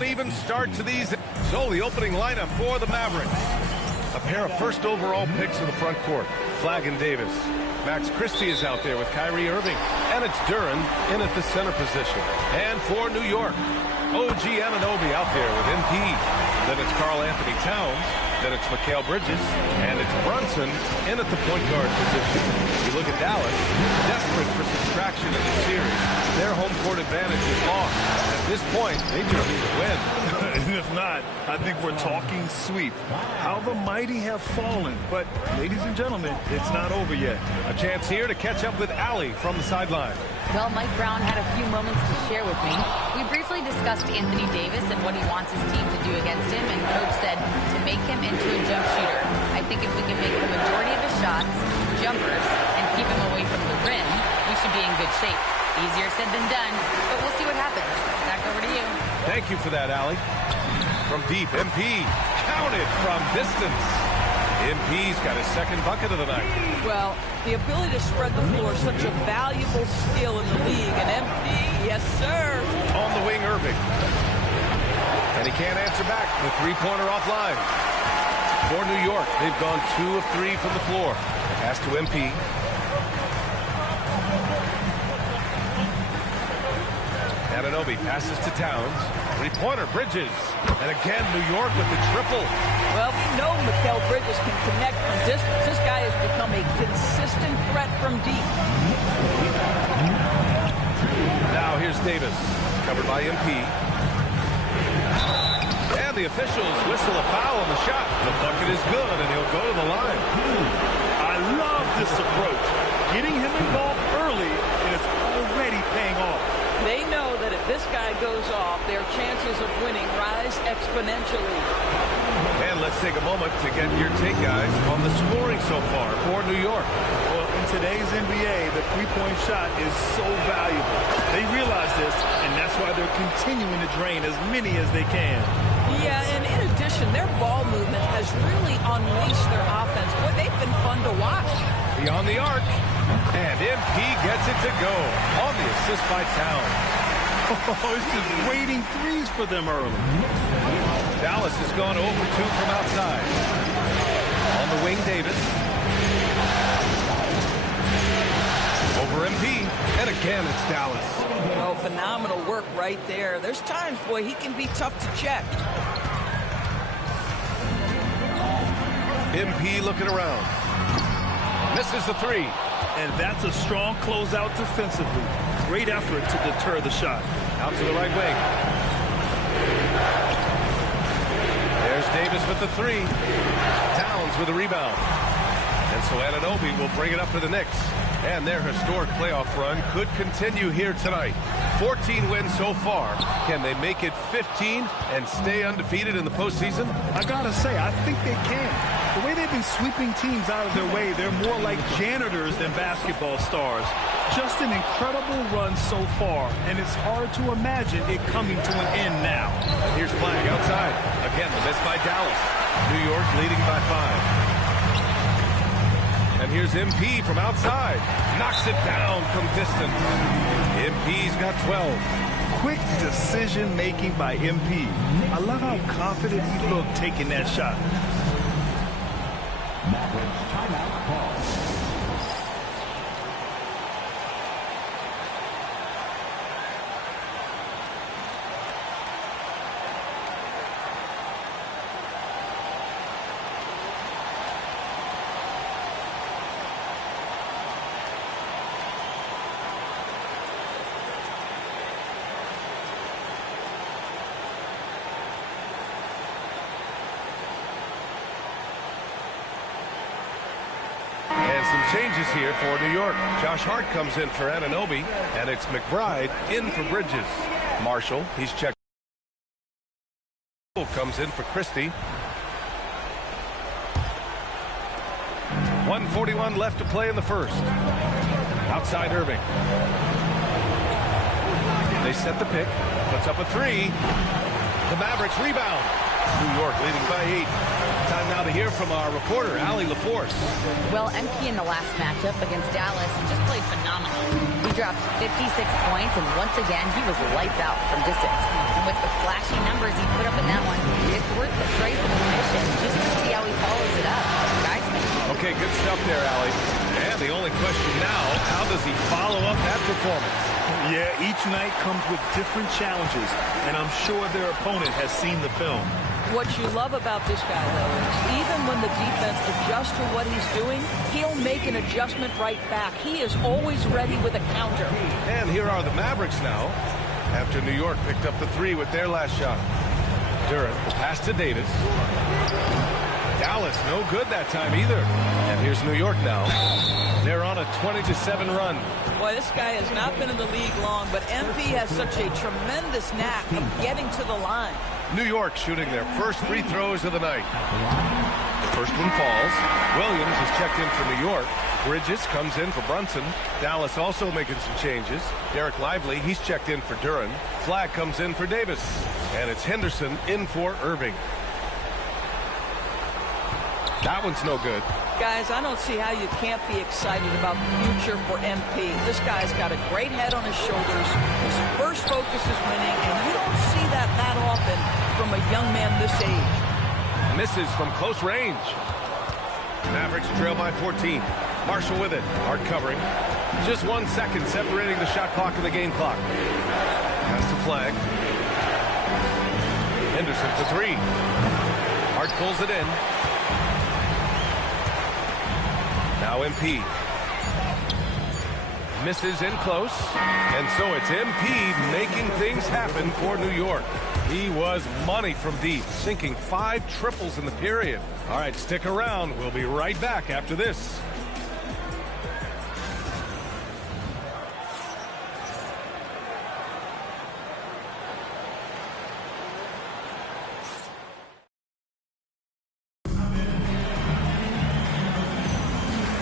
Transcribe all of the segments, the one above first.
uneven start to these. So the opening lineup for the Mavericks. A pair of first overall picks in the front court. Flagg and Davis. Max Christie is out there with Kyrie Irving. And it's Duren in at the center position. And for New York, OG Anunoby out there with MP. Then it's Karl Anthony Towns. Then it's Mikal Bridges. And it's Brunson in at the point guard position. You look at Dallas, desperate for subtraction in the series. Their home court advantage is lost. At this point, they just need to win. If not, I think we're talking sweep. How the mighty have fallen. But, ladies and gentlemen, it's not over yet. A chance here to catch up with Allie from the sideline. Well, Mike Brown had a few moments to share with me. We briefly discussed Anthony Davis and what he wants his team to do against him, and Coach said to make him into a jump shooter. I think if we can make the majority of his shots jumpers and keep him away from the rim, we should be in good shape. Easier said than done, but we'll see what happens. Back over to you. Thank you for that, Allie. From deep, MP counted from distance. MP's got his second bucket of the night. Well, the ability to spread the floor is such a valuable skill in the league. And MP, yes, sir. On the wing, Irving. And he can't answer back. The three-pointer offline. For New York, they've gone 2 of 3 from the floor. Pass to MP. Anunoby passes to Towns. Three-pointer, Bridges. And again, New York with the triple. Well, we know Mikal Bridges can connect from distance. This guy has become a consistent threat from deep. Now here's Davis, covered by MP. And the officials whistle a foul on the shot. The bucket is good, and he'll go to the line. I love this approach. Getting him involved early, and it's already paying off. They know that if this guy goes off, their chances of winning rise exponentially. And let's take a moment to get your take, guys, on the scoring so far for New York. Well, in today's NBA, the three-point shot is so valuable. They realize this, and that's why they're continuing to drain as many as they can. Yeah, and in addition, their ball movement has really unleashed their offense. Boy, they've been fun to watch. Beyond the arc. And MP gets it to go on the assist by Towns. Oh, it's just waiting threes for them early. Dallas has gone 0 for 2 from outside. On the wing, Davis. Over MP. And again, it's Dallas. Oh, phenomenal work right there. There's times, boy, he can be tough to check. MP looking around. Misses the three. And that's a strong closeout defensively. Great effort to deter the shot. Out to the right wing. There's Davis with the three. Towns with a rebound. And so Anunoby will bring it up for the Knicks. And their historic playoff run could continue here tonight. 14 wins so far. Can they make it 15 and stay undefeated in the postseason? I gotta say, I think they can. The way they've been sweeping teams out of their way, they're more like janitors than basketball stars. Just an incredible run so far, and it's hard to imagine it coming to an end now. And here's Flagg outside. Again, the miss by Dallas. New York leading by 5. And here's MP from outside. Knocks it down from distance. MP's got 12. Quick decision-making by MP. I love how confident he looked taking that shot. Mavericks timeout call. Some changes here for New York. Josh Hart comes in for Anunoby, and it's McBride in for Bridges. Marshall, he's checked. Comes in for Christie. 1:41 left to play in the first. Outside Irving. They set the pick. Puts up a three. The Mavericks rebound. New York leading by 8. Time now to hear from our reporter, Allie LaForce. Well, MP in the last matchup against Dallas just played phenomenal. He dropped 56 points, and once again, he was lights out from distance. And with the flashy numbers he put up in that one, it's worth the price of admission just to see how he follows it up. Guys, Okay, good stuff there, Allie. And the only question now, how does he follow up that performance? Yeah, each night comes with different challenges, and I'm sure their opponent has seen the film. What you love about this guy, though, is even when the defense adjusts to what he's doing, he'll make an adjustment right back. He is always ready with a counter. And here are the Mavericks now, after New York picked up the 3 with their last shot. Duren, the pass to Davis. Dallas, no good that time either. And here's New York now. They're on a 20-7 run. Boy, this guy has not been in the league long, but MP has such a tremendous knack of getting to the line. New York shooting their first free throws of the night. The first one falls. Williams is checked in for New York. Bridges comes in for Brunson. Dallas also making some changes. Derek Lively, he's checked in for Duren. Flagg comes in for Davis. And it's Henderson in for Irving. That one's no good. Guys, I don't see how you can't be excited about the future for MP. This guy's got a great head on his shoulders. His first focus is winning, and you don't see that often from a young man this age. Misses from close range. Mavericks trail by 14. Marshall with it. Hard covering. Just 1 second separating the shot clock and the game clock. Pass to Flagg. Henderson for 3. Hart pulls it in. Now MP. Misses in close. And so it's MP making things happen for New York. He was money from deep, sinking 5 triples in the period. All right, stick around. We'll be right back after this.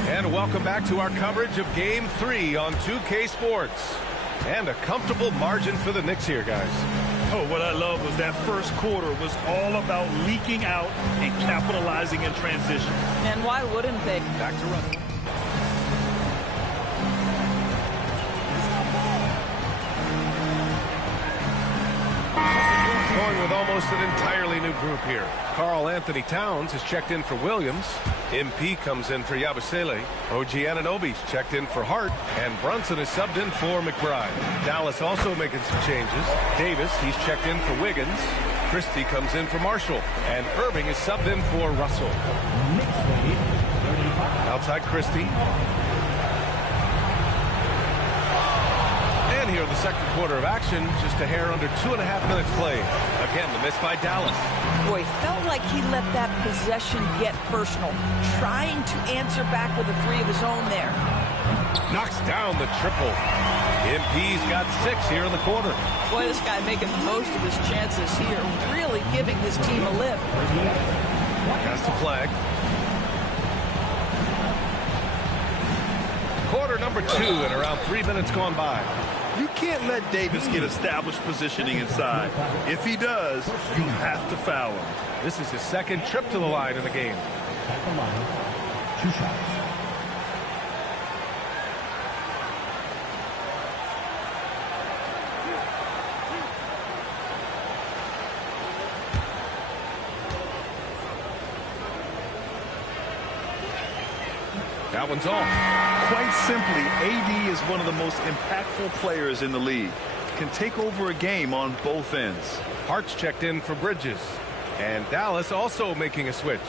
And welcome back to our coverage of Game 3 on 2K Sports. And a comfortable margin for the Knicks here, guys. Oh, what I love was that first quarter was all about leaking out and capitalizing in transition. And why wouldn't they? Back to Russell. Going with almost an entirely new group here. Karl Anthony Towns is checked in for Williams. MP comes in for Yabusele. OG Anunoby's checked in for Hart. And Brunson is subbed in for McBride. Dallas also making some changes. Davis, he's checked in for Wiggins. Christie comes in for Marshall. And Irving is subbed in for Russell. Outside Christie. And here in the second quarter of action, just a hair under 2.5 minutes played. Again, the miss by Dallas. Boy, felt like he let that possession get personal, trying to answer back with a 3 of his own there. Knocks down the triple. MP's got 6 here in the quarter. Boy, this guy making the most of his chances here, really giving his team a lift. Pass to Flagg. Quarter number 2 and around 3 minutes gone by. You can't let Davis get established positioning inside. If he does, you have to foul him. This is his second trip to the line in the game. At the line, 2 shots. That one's off. Quite simply, AD is one of the most impactful players in the league. Can take over a game on both ends. Hart's checked in for Bridges. And Dallas also making a switch.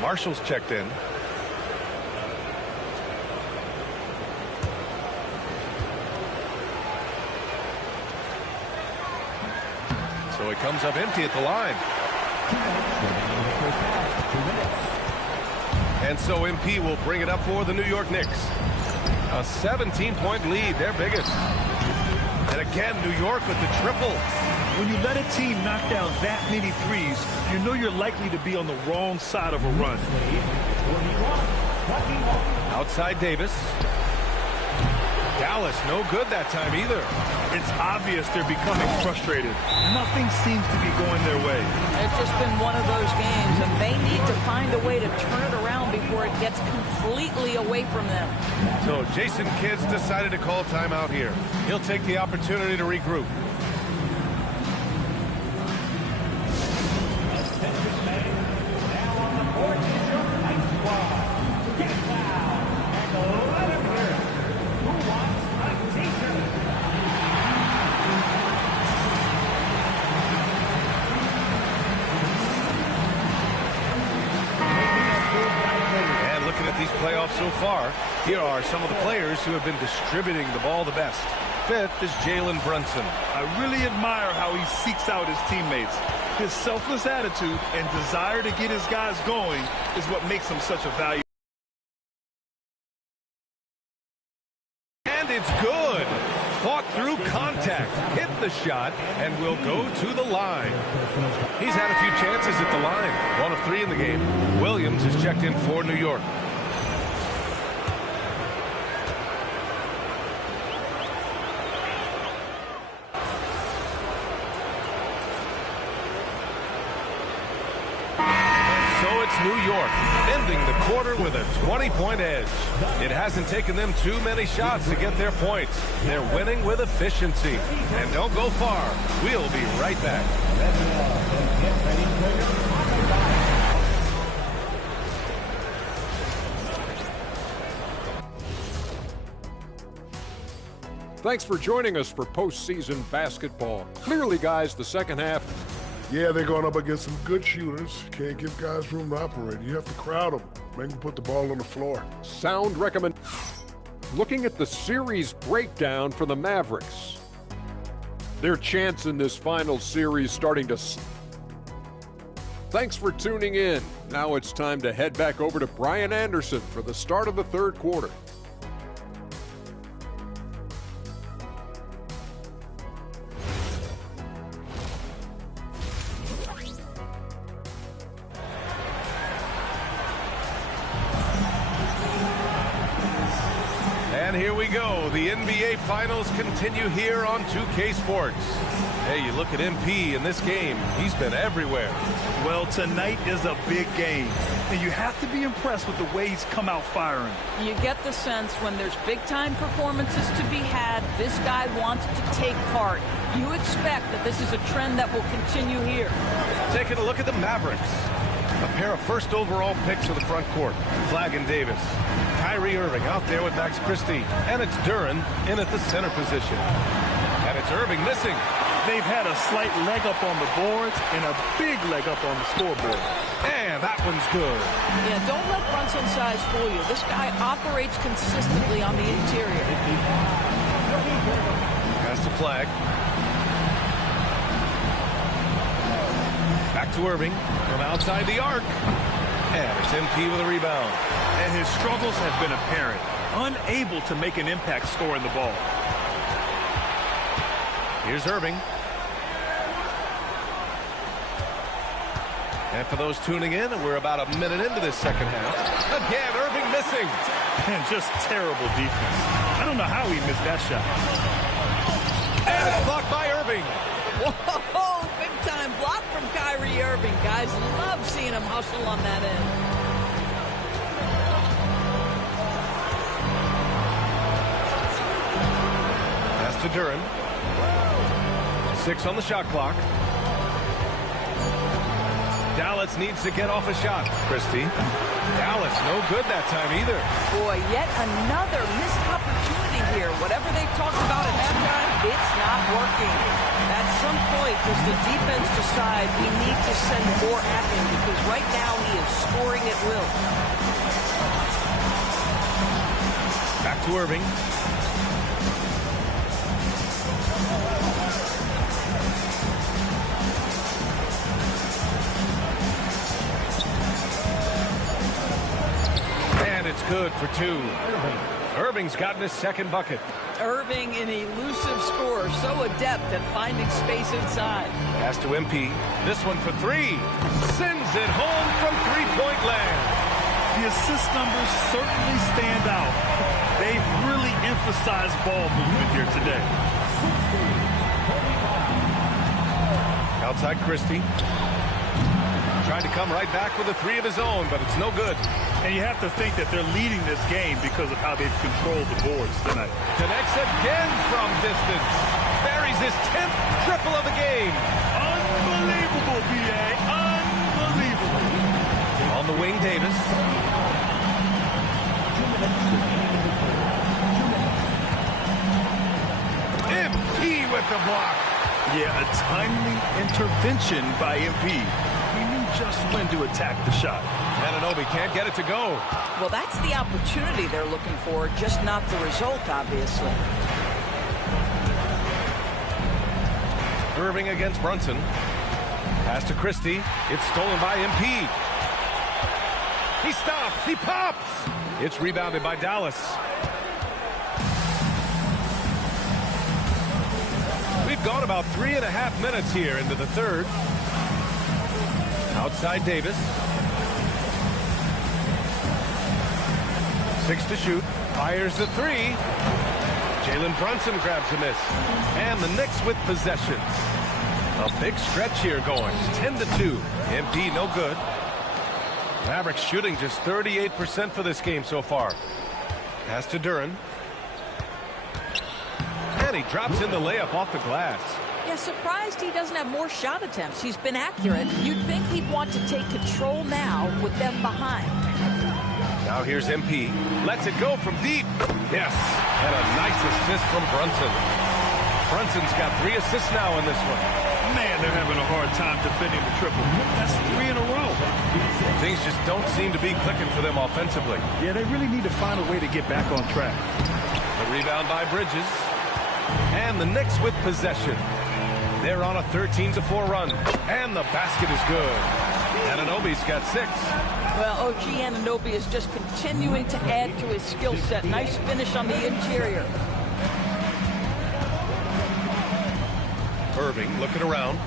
Marshall's checked in. So he comes up empty at the line. And so MP will bring it up for the New York Knicks. A 17-point lead, their biggest. And again, New York with the triple. When you let a team knock down that many threes, you know you're likely to be on the wrong side of a run. Outside Davis. Dallas, no good that time either. It's obvious they're becoming frustrated. Nothing seems to be going their way. It's just been one of those games, and they need to find a way to turn it around before it gets completely away from them. So Jason Kidd's decided to call timeout here. He'll take the opportunity to regroup. Playoffs so far, here are some of the players who have been distributing the ball the best. Fifth is Jalen Brunson. I really admire how he seeks out his teammates. His selfless attitude and desire to get his guys going is what makes him such a valuable. And it's good. Fought through contact, hit the shot, and will go to the line. He's had a few chances at the line. 1 of 3 in the game. Williams is checked in for New York. New York ending the quarter with a 20-point edge. It hasn't taken them too many shots to get their points. They're winning with efficiency. And don't go far. We'll be right back. Thanks for joining us for postseason basketball. Clearly, guys, the second half. Yeah, they're going up against some good shooters. Can't give guys room to operate. You have to crowd them. Make them put the ball on the floor. Sound recommend. Looking at the series breakdown for the Mavericks. Their chance in this final series starting to... Thanks for tuning in. Now it's time to head back over to Brian Anderson for the start of the third quarter. And here we go. The NBA Finals continue here on 2K Sports. Hey, you look at MP in this game. He's been everywhere. Well, tonight is a big game, and you have to be impressed with the way he's come out firing. You get the sense when there's big-time performances to be had, this guy wants to take part. You expect that this is a trend that will continue here. Taking a look at the Mavericks. A pair of first overall picks of the front court. Flaggin Davis. Kyrie Irving out there with Max Christie. And it's Duren in at the center position. And it's Irving missing. They've had a slight leg up on the boards and a big leg up on the scoreboard. And that one's good. Yeah, don't let Brunson's size fool you. This guy operates consistently on the interior. Pass to Flag. Back to Irving from outside the arc. And it's MP with a rebound. And his struggles have been apparent. Unable to make an impact scoring the ball. Here's Irving. And for those tuning in, we're about a minute into this second half. Again, Irving missing. And just terrible defense. I don't know how he missed that shot. And it's blocked by Irving. Whoa, big-time block from Kyrie Irving. Guys love seeing him hustle on that end. Pass to Duren. 6 on the shot clock. Dallas needs to get off a shot. Christie. Dallas, no good that time either. Boy, yet another missed opportunity here. Whatever they talked about at halftime, it's not working. At some point, does the defense decide we need to send more at him? Because right now he is scoring at will. Back to Irving. It's good for 2. Irving's gotten his second bucket. Irving, an elusive scorer, so adept at finding space inside. Pass to MP. This one for 3. Sends it home from three-point land. The assist numbers certainly stand out. They've really emphasized ball movement here today. Outside Christie. Trying to come right back with a three of his own, but it's no good. And you have to think that they're leading this game because of how they've controlled the boards tonight. Connects again from distance. Buries his 10th triple of the game. Unbelievable, B.A. Unbelievable. On the wing, Davis. MP with the block. Yeah, a timely intervention by MP. He knew just when to attack the shot. Anunoby can't get it to go. Well, that's the opportunity they're looking for, just not the result, obviously. Irving against Brunson. Pass to Christie. It's stolen by MP. He stops. He pops. It's rebounded by Dallas. We've gone about 3.5 minutes here into the third. Outside Davis. 6 to shoot. Fires the three. Jalen Brunson grabs a miss. And the Knicks with possession. A big stretch here going. 10-2. MP no good. Mavericks shooting just 38% for this game so far. Pass to Duren. And he drops in the layup off the glass. Yeah, surprised he doesn't have more shot attempts. He's been accurate. You'd think he'd want to take control now with them behind. Now here's MP. Lets it go from deep. Yes. And a nice assist from Brunson. Brunson's got 3 assists now in this one. Man, they're having a hard time defending the triple. That's 3 in a row. Things just don't seem to be clicking for them offensively. Yeah, they really need to find a way to get back on track. The rebound by Bridges. And the Knicks with possession. They're on a 13-4 run. And the basket is good. Anunoby's got 6. Well, OG Anunoby is just continuing to add to his skill set. Nice finish on the interior. Irving looking around.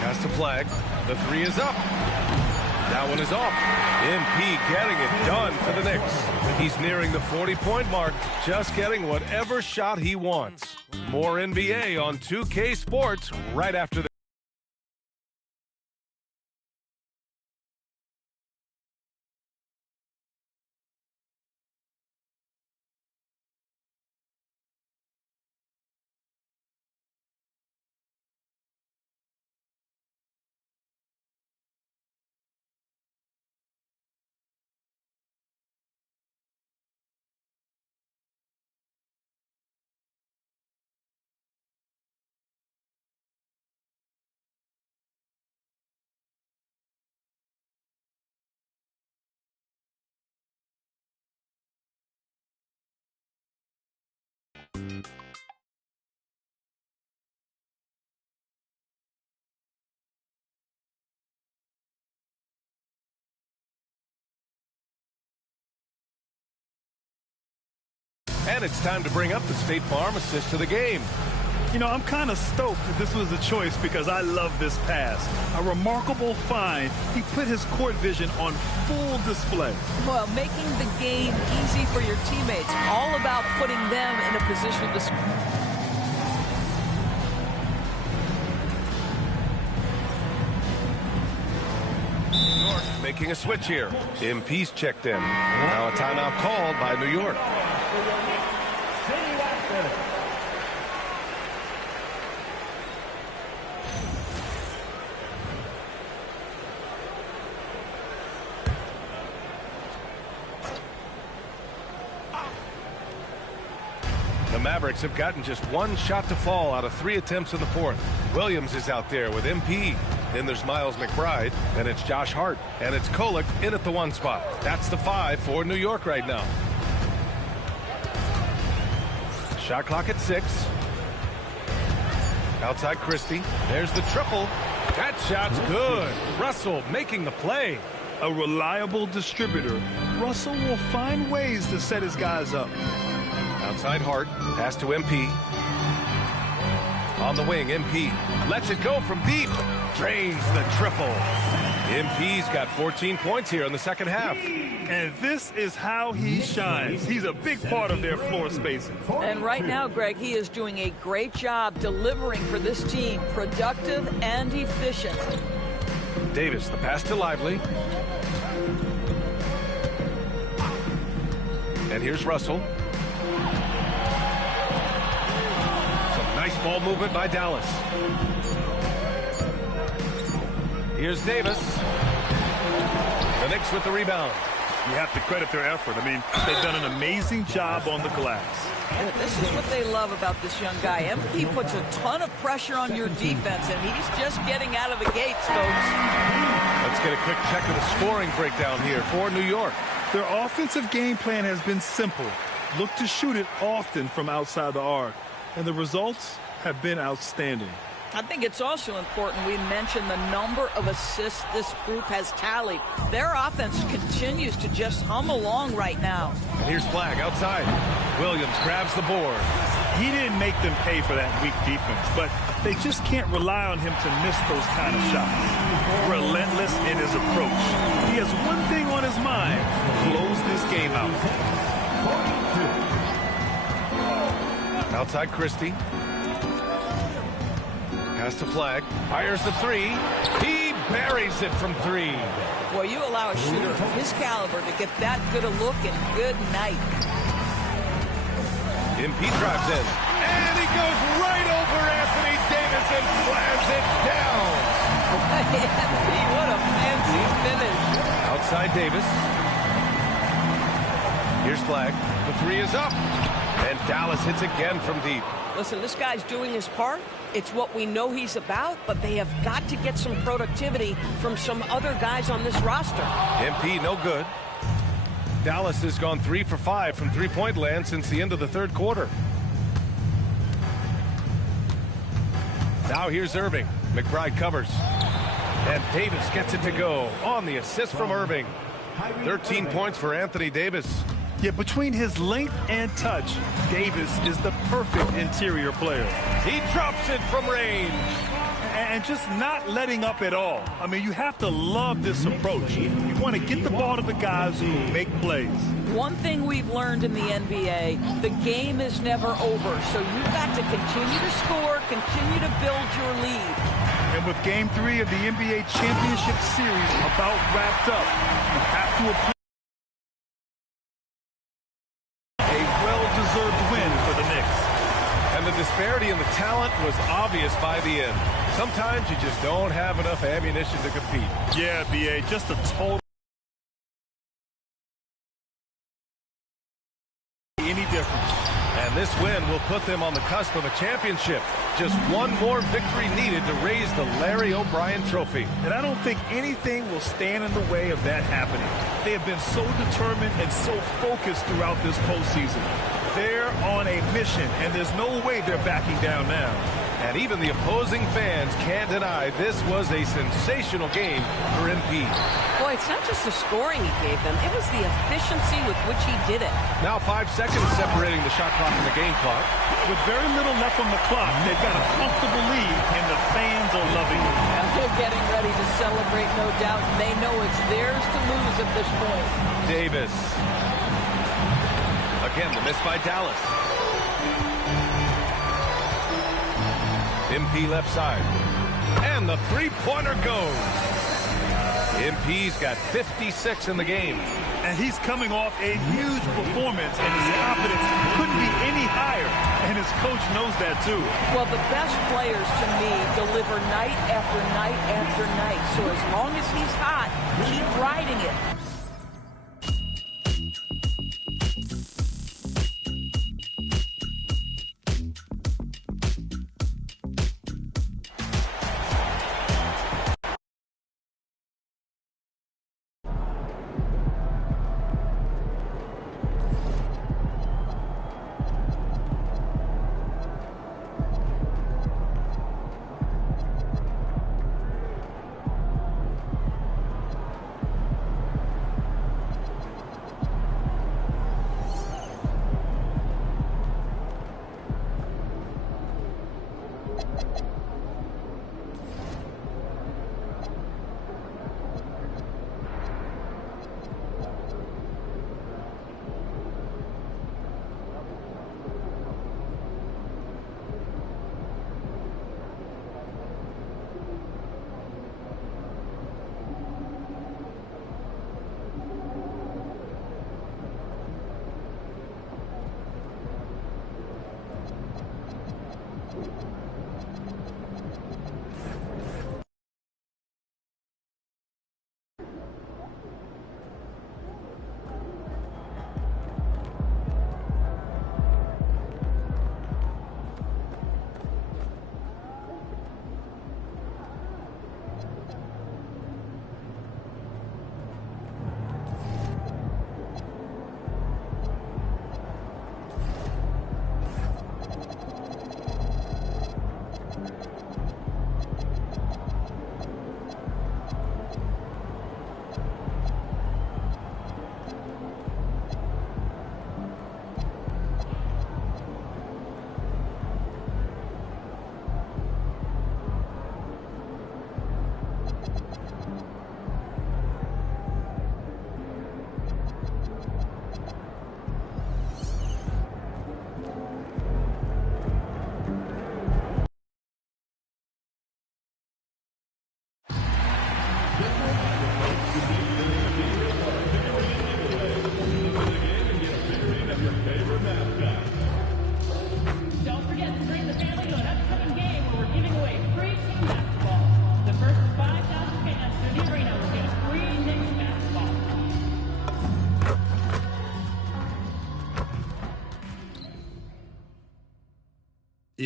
Pass to Flag. The 3 is up. That one is off. MP getting it done for the Knicks. He's nearing the 40-point mark, just getting whatever shot he wants. More NBA on 2K Sports right after this. And it's time to bring up the State Farm assist to the game. You know, I'm kind of stoked that this was a choice because I love this pass. A remarkable find. He put his court vision on full display. Well, making the game easy for your teammates. All about putting them in a position to score. Making a switch here. MP's checked in. Now a timeout called by New York. The Mavericks have gotten just 1 shot to fall out of 3 attempts in the fourth. Williams is out there with MP. Then there's Miles McBride, and it's Josh Hart, and it's Kolek in at the 1 spot. That's the 5 for New York right now. Shot clock at 6. Outside Christie. There's the triple. That shot's good. Russell making the play. A reliable distributor. Russell will find ways to set his guys up. Outside Hart. Pass to MP. On the wing, MP lets it go from deep. Drains the triple. MP's got 14 points here in the second half. And this is how he shines. He's a big part of their floor spacing. And right now, Greg, he is doing a great job delivering for this team, productive and efficient. Davis, the pass to Lively. And here's Russell. Some nice ball movement by Dallas. Here's Davis. The Knicks with the rebound. You have to credit their effort. I mean, they've done an amazing job on the glass. And this is what they love about this young guy. MP puts a ton of pressure on your defense, and he's just getting out of the gates, folks. Let's get a quick check of the scoring breakdown here for New York. Their offensive game plan has been simple. Look to shoot it often from outside the arc. And the results have been outstanding. I think it's also important we mention the number of assists this group has tallied. Their offense continues to just hum along right now. And here's Flagg outside. Williams grabs the board. He didn't make them pay for that weak defense, but they just can't rely on him to miss those kind of shots. Relentless in his approach. He has one thing on his mind: close this game out. Outside Christie. Pass to Flagg. Fires the three. He buries it from three. Boy, you allow a shooter of his caliber to get that good a look, and good night. MP drives in. And he goes right over Anthony Davis and slams it down. MP, what a fancy finish. Outside Davis. Here's Flagg. The three is up. And Dallas hits again from deep. Listen, this guy's doing his part. It's what we know he's about, but they have got to get some productivity from some other guys on this roster. MP no good. Dallas has gone 3 for 5 from three-point land since the end of the third quarter. Now here's Irving. McBride covers. And Davis gets it to go on the assist from Irving. 13 points for Anthony Davis. Yeah, between his length and touch, Davis is the perfect interior player. He drops it from range. And just not letting up at all. I mean, you have to love this approach. You want to get the ball to the guys who make plays. One thing we've learned in the NBA, the game is never over. So you've got to continue to score, continue to build your lead. And with Game 3 of the NBA Championship Series about wrapped up, you have to appreciate win for the Knicks. And the disparity in the talent was obvious by the end. Sometimes you just don't have enough ammunition to compete. Yeah, B.A., just a total any difference. And this win will put them on the cusp of a championship. Just one more victory needed to raise the Larry O'Brien Trophy. And I don't think anything will stand in the way of that happening. They have been so determined and so focused throughout this postseason. They're on a mission, and there's no way they're backing down now. And even the opposing fans can't deny this was a sensational game for MP. Boy, it's not just the scoring he gave them. It was the efficiency with which he did it. Now 5 seconds separating the shot clock and the game clock. With very little left on the clock, they've got a comfortable lead, and the fans are loving it. And they're getting ready to celebrate, no doubt. They know it's theirs to lose at this point. Davis. Again, the miss by Dallas. MP left side. And the three-pointer goes. MP's got 56 in the game. And he's coming off a huge performance, and his confidence couldn't be any higher. And his coach knows that, too. Well, the best players, to me, deliver night after night after night. So as long as he's hot, keep riding it.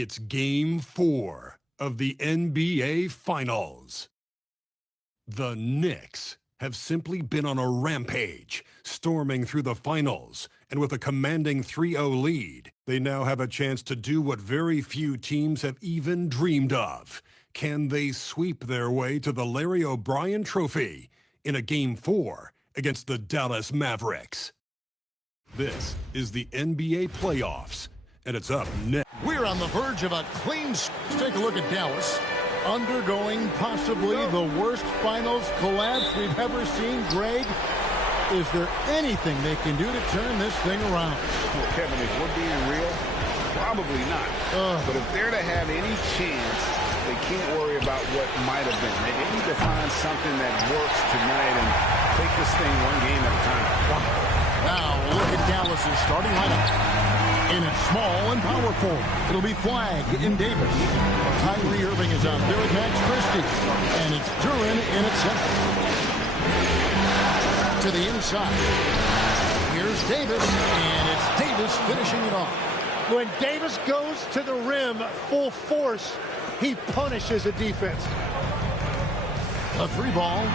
It's Game 4 of the NBA Finals. The Knicks have simply been on a rampage, storming through the finals, and with a commanding 3-0 lead, they now have a chance to do what very few teams have even dreamed of. Can they sweep their way to the Larry O'Brien Trophy in a Game 4 against the Dallas Mavericks? This is the NBA playoffs, and it's up next. We're on the verge of a clean. Let's take a look at Dallas, undergoing possibly the worst finals collapse we've ever seen. Greg, is there anything they can do to turn this thing around? Well, Kevin, if we're being real, probably not. But if they're to have any chance, they can't worry about what might have been. They need to find something that works tonight and take this thing one game at a time. Now, look at Dallas's starting lineup. In its small and power forward, it'll be Flag in Davis. Kyrie Irving is out there with Max Christie. And it's Duren in its center. To the inside. Here's Davis, and it's Davis finishing it off. When Davis goes to the rim full force, he punishes a defense. A three ball.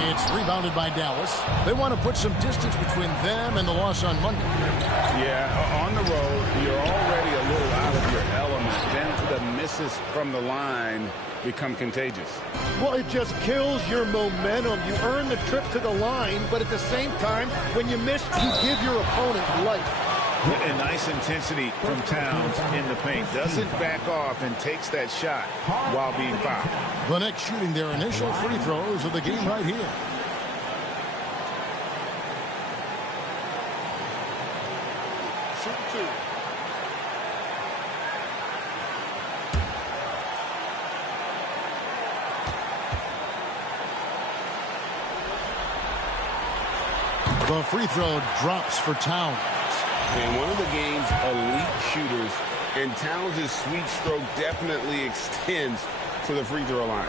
It's rebounded by Dallas. They want to put some distance between them and the loss on Monday. Yeah, on the road, you're already a little out of your element. Then the misses from the line become contagious. Well, it just kills your momentum. You earn the trip to the line, but at the same time, when you miss, you give your opponent life. And nice intensity from Towns in the paint. Doesn't back off and takes that shot while being fouled. The Knicks shooting their initial free throws of the game right here. Shoot two. The free throw drops for Towns. And one of the game's elite shooters, and Towns' sweet stroke definitely extends to the free throw line.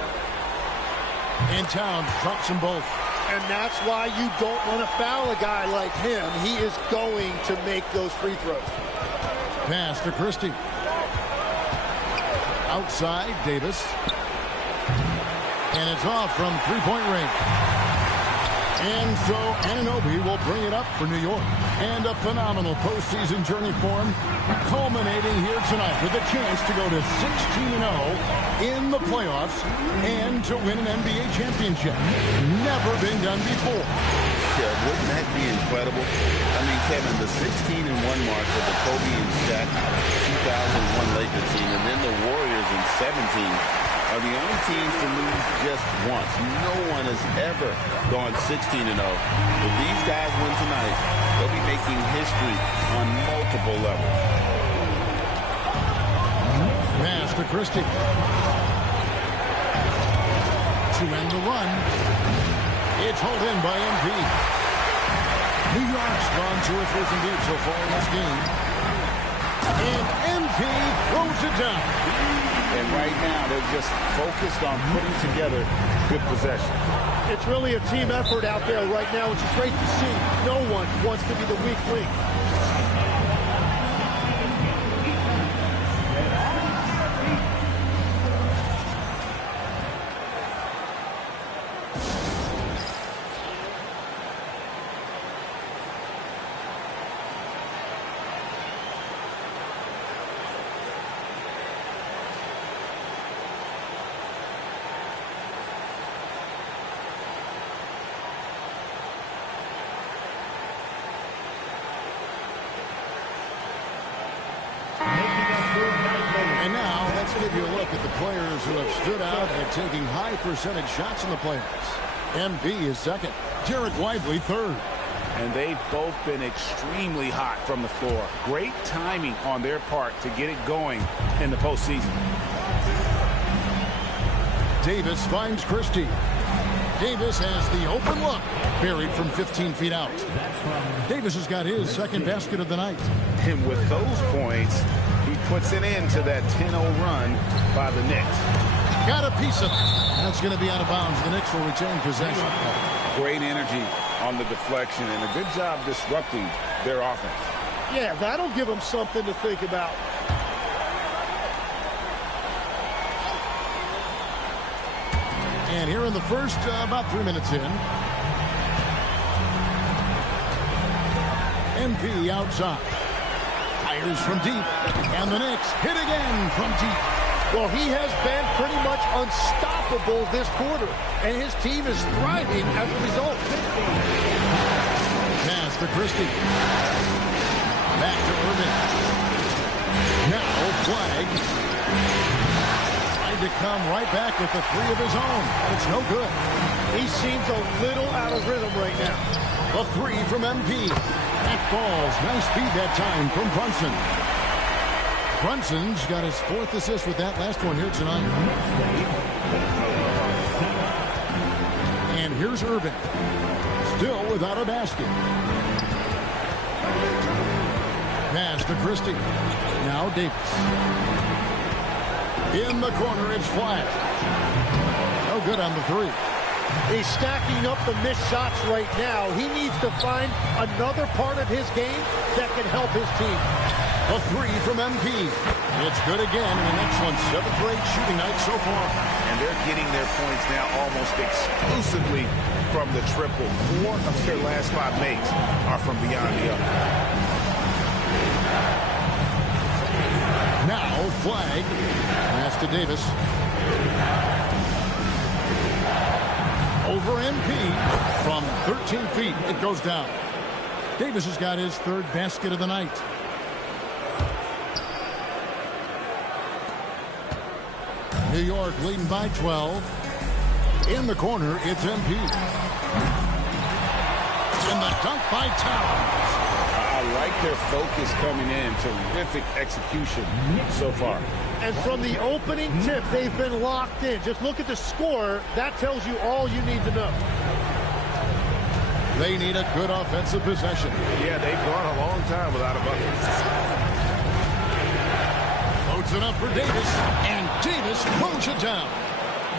And Towns drops them both. And that's why you don't want to foul a guy like him. He is going to make those free throws. Pass to Christie. Outside, Davis. And it's off from three-point range. And so Anunoby will bring it up for New York. And a phenomenal postseason journey for him, culminating here tonight with a chance to go to 16-0 in the playoffs and to win an NBA championship. Never been done before. Yeah, wouldn't that be incredible? I mean, Kevin, the 16-1 mark of the Kobe and Shaq 2001 Lakers team, and then the Warriors in 17 are the only teams to lose just once. No one has ever gone 16-0. If these guys win tonight, they'll be making history on multiple levels. Pass to Christie. To end the run. It's hauled in by MP. New York's gone 2 or 3 from deep so far in this game. And MP throws it down. And right now, they're just focused on putting together good possession. It's really a team effort out there right now, which is great to see. No one wants to be the weak link. And now, let's give you a look at the players who have stood out at taking high percentage shots in the playoffs. MP is second. Jarek Lively third. And they've both been extremely hot from the floor. Great timing on their part to get it going in the postseason. Davis finds Christie. Davis has the open look, buried from 15 feet out. Davis has got his second basket of the night. And with those points, he puts an end to that 10-0 run by the Knicks. Got a piece of it. That's going to be out of bounds. The Knicks will retain possession. Great energy on the deflection and a good job disrupting their offense. Yeah, that'll give them something to think about. And here in the first, about 3 minutes in. MP outside. Fires from deep. And the Knicks hit again from deep. Well, he has been pretty much unstoppable this quarter, and his team is thriving as a result. Pass to Christie. Back to Irving. Now Flag. Tried to come right back with the three of his own. It's no good. He seems a little out of rhythm right now. A three from MP. That falls. Nice speed that time from Brunson. Brunson's got his fourth assist with that last one here tonight. And here's Irving. Still without a basket. Pass to Christie. Now Davis. In the corner, it's Flag. No good on the three. He's stacking up the missed shots right now. He needs to find another part of his game that can help his team. A three from MP. It's good again, and an excellent 7th grade shooting night so far. And they're getting their points now almost exclusively from the triple. 4 of their last 5 makes are from beyond the arc. Now Flag. Pass to Davis. Over MP from 13 feet. It goes down. Davis has got his 3rd basket of the night. New York leading by 12. In the corner, it's MP. And the dunk by Towns. I like their focus coming in. Terrific execution so far. And from the opening tip, they've been locked in. Just look at the score. That tells you all you need to know. They need a good offensive possession. Yeah, they've gone a long time without a bucket. Loads it up for Davis, and Davis throws it down.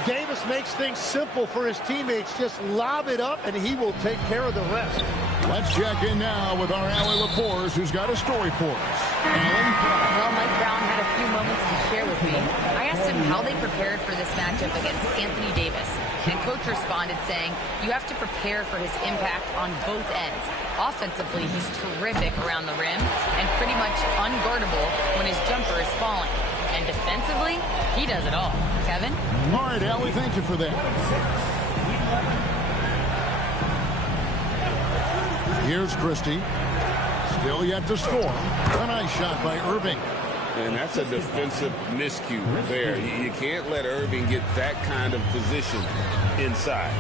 Davis makes things simple for his teammates. Just lob it up, and he will take care of the rest. Let's check in now with our Allie LaForce, who's got a story for us. Alan? Well, Mike Brown had a few moments to share with me. I asked him how they prepared for this matchup against Anthony Davis. And Coach responded saying, you have to prepare for his impact on both ends. Offensively, he's terrific around the rim and pretty much unguardable when his jumper is falling. And defensively, he does it all. Kevin? All right, Allie, thank you for that. Here's Christie. Still yet to score. A nice shot by Irving. And that's a defensive miscue there. You can't let Irving get that kind of position inside.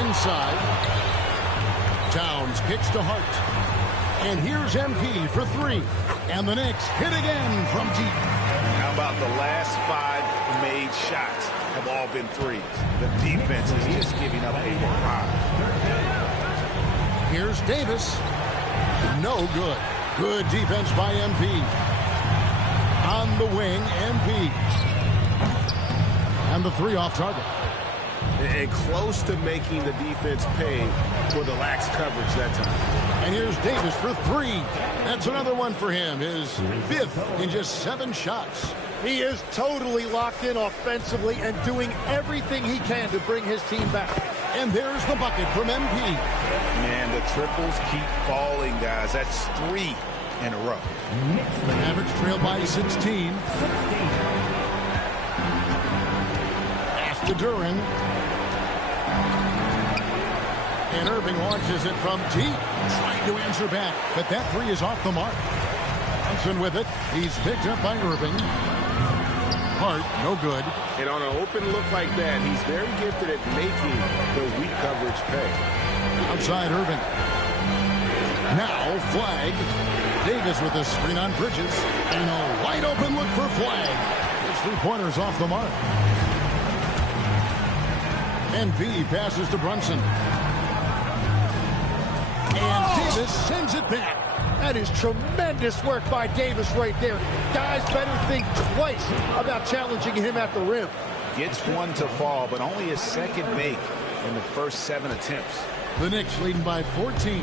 Inside. Towns kicks to Hart. And here's MP for 3. And the Knicks hit again from deep. How about the last 5 made shots have all been threes? The defense is just giving up a barrage. Here's Davis. No good. Good defense by MP. On the wing, MP. And the 3 off target. And close to making the defense pay for the lax coverage that time. And here's Davis for 3. That's another one for him. His 5th in just 7 shots. He is totally locked in offensively and doing everything he can to bring his team back. And there's the bucket from MP. Man, the triples keep falling, guys. That's 3 in a row. The Mavericks trail by 16. Pass to Duran. And Irving launches it from deep. Trying to answer back, but that 3 is off the mark. Thompson with it. He's picked up by Irving. Hart, no good. And on an open look like that, he's very gifted at making the weak coverage pay. Outside Irving. Now Flag. Davis with a screen on Bridges. And a wide open look for Flag. His 3-pointers off the mark. NP passes to Brunson. And Davis sends it back. That is tremendous work by Davis right there. Guys better think twice about challenging him at the rim. Gets 1 to fall, but only his 2nd make in the first 7 attempts. The Knicks leading by 14.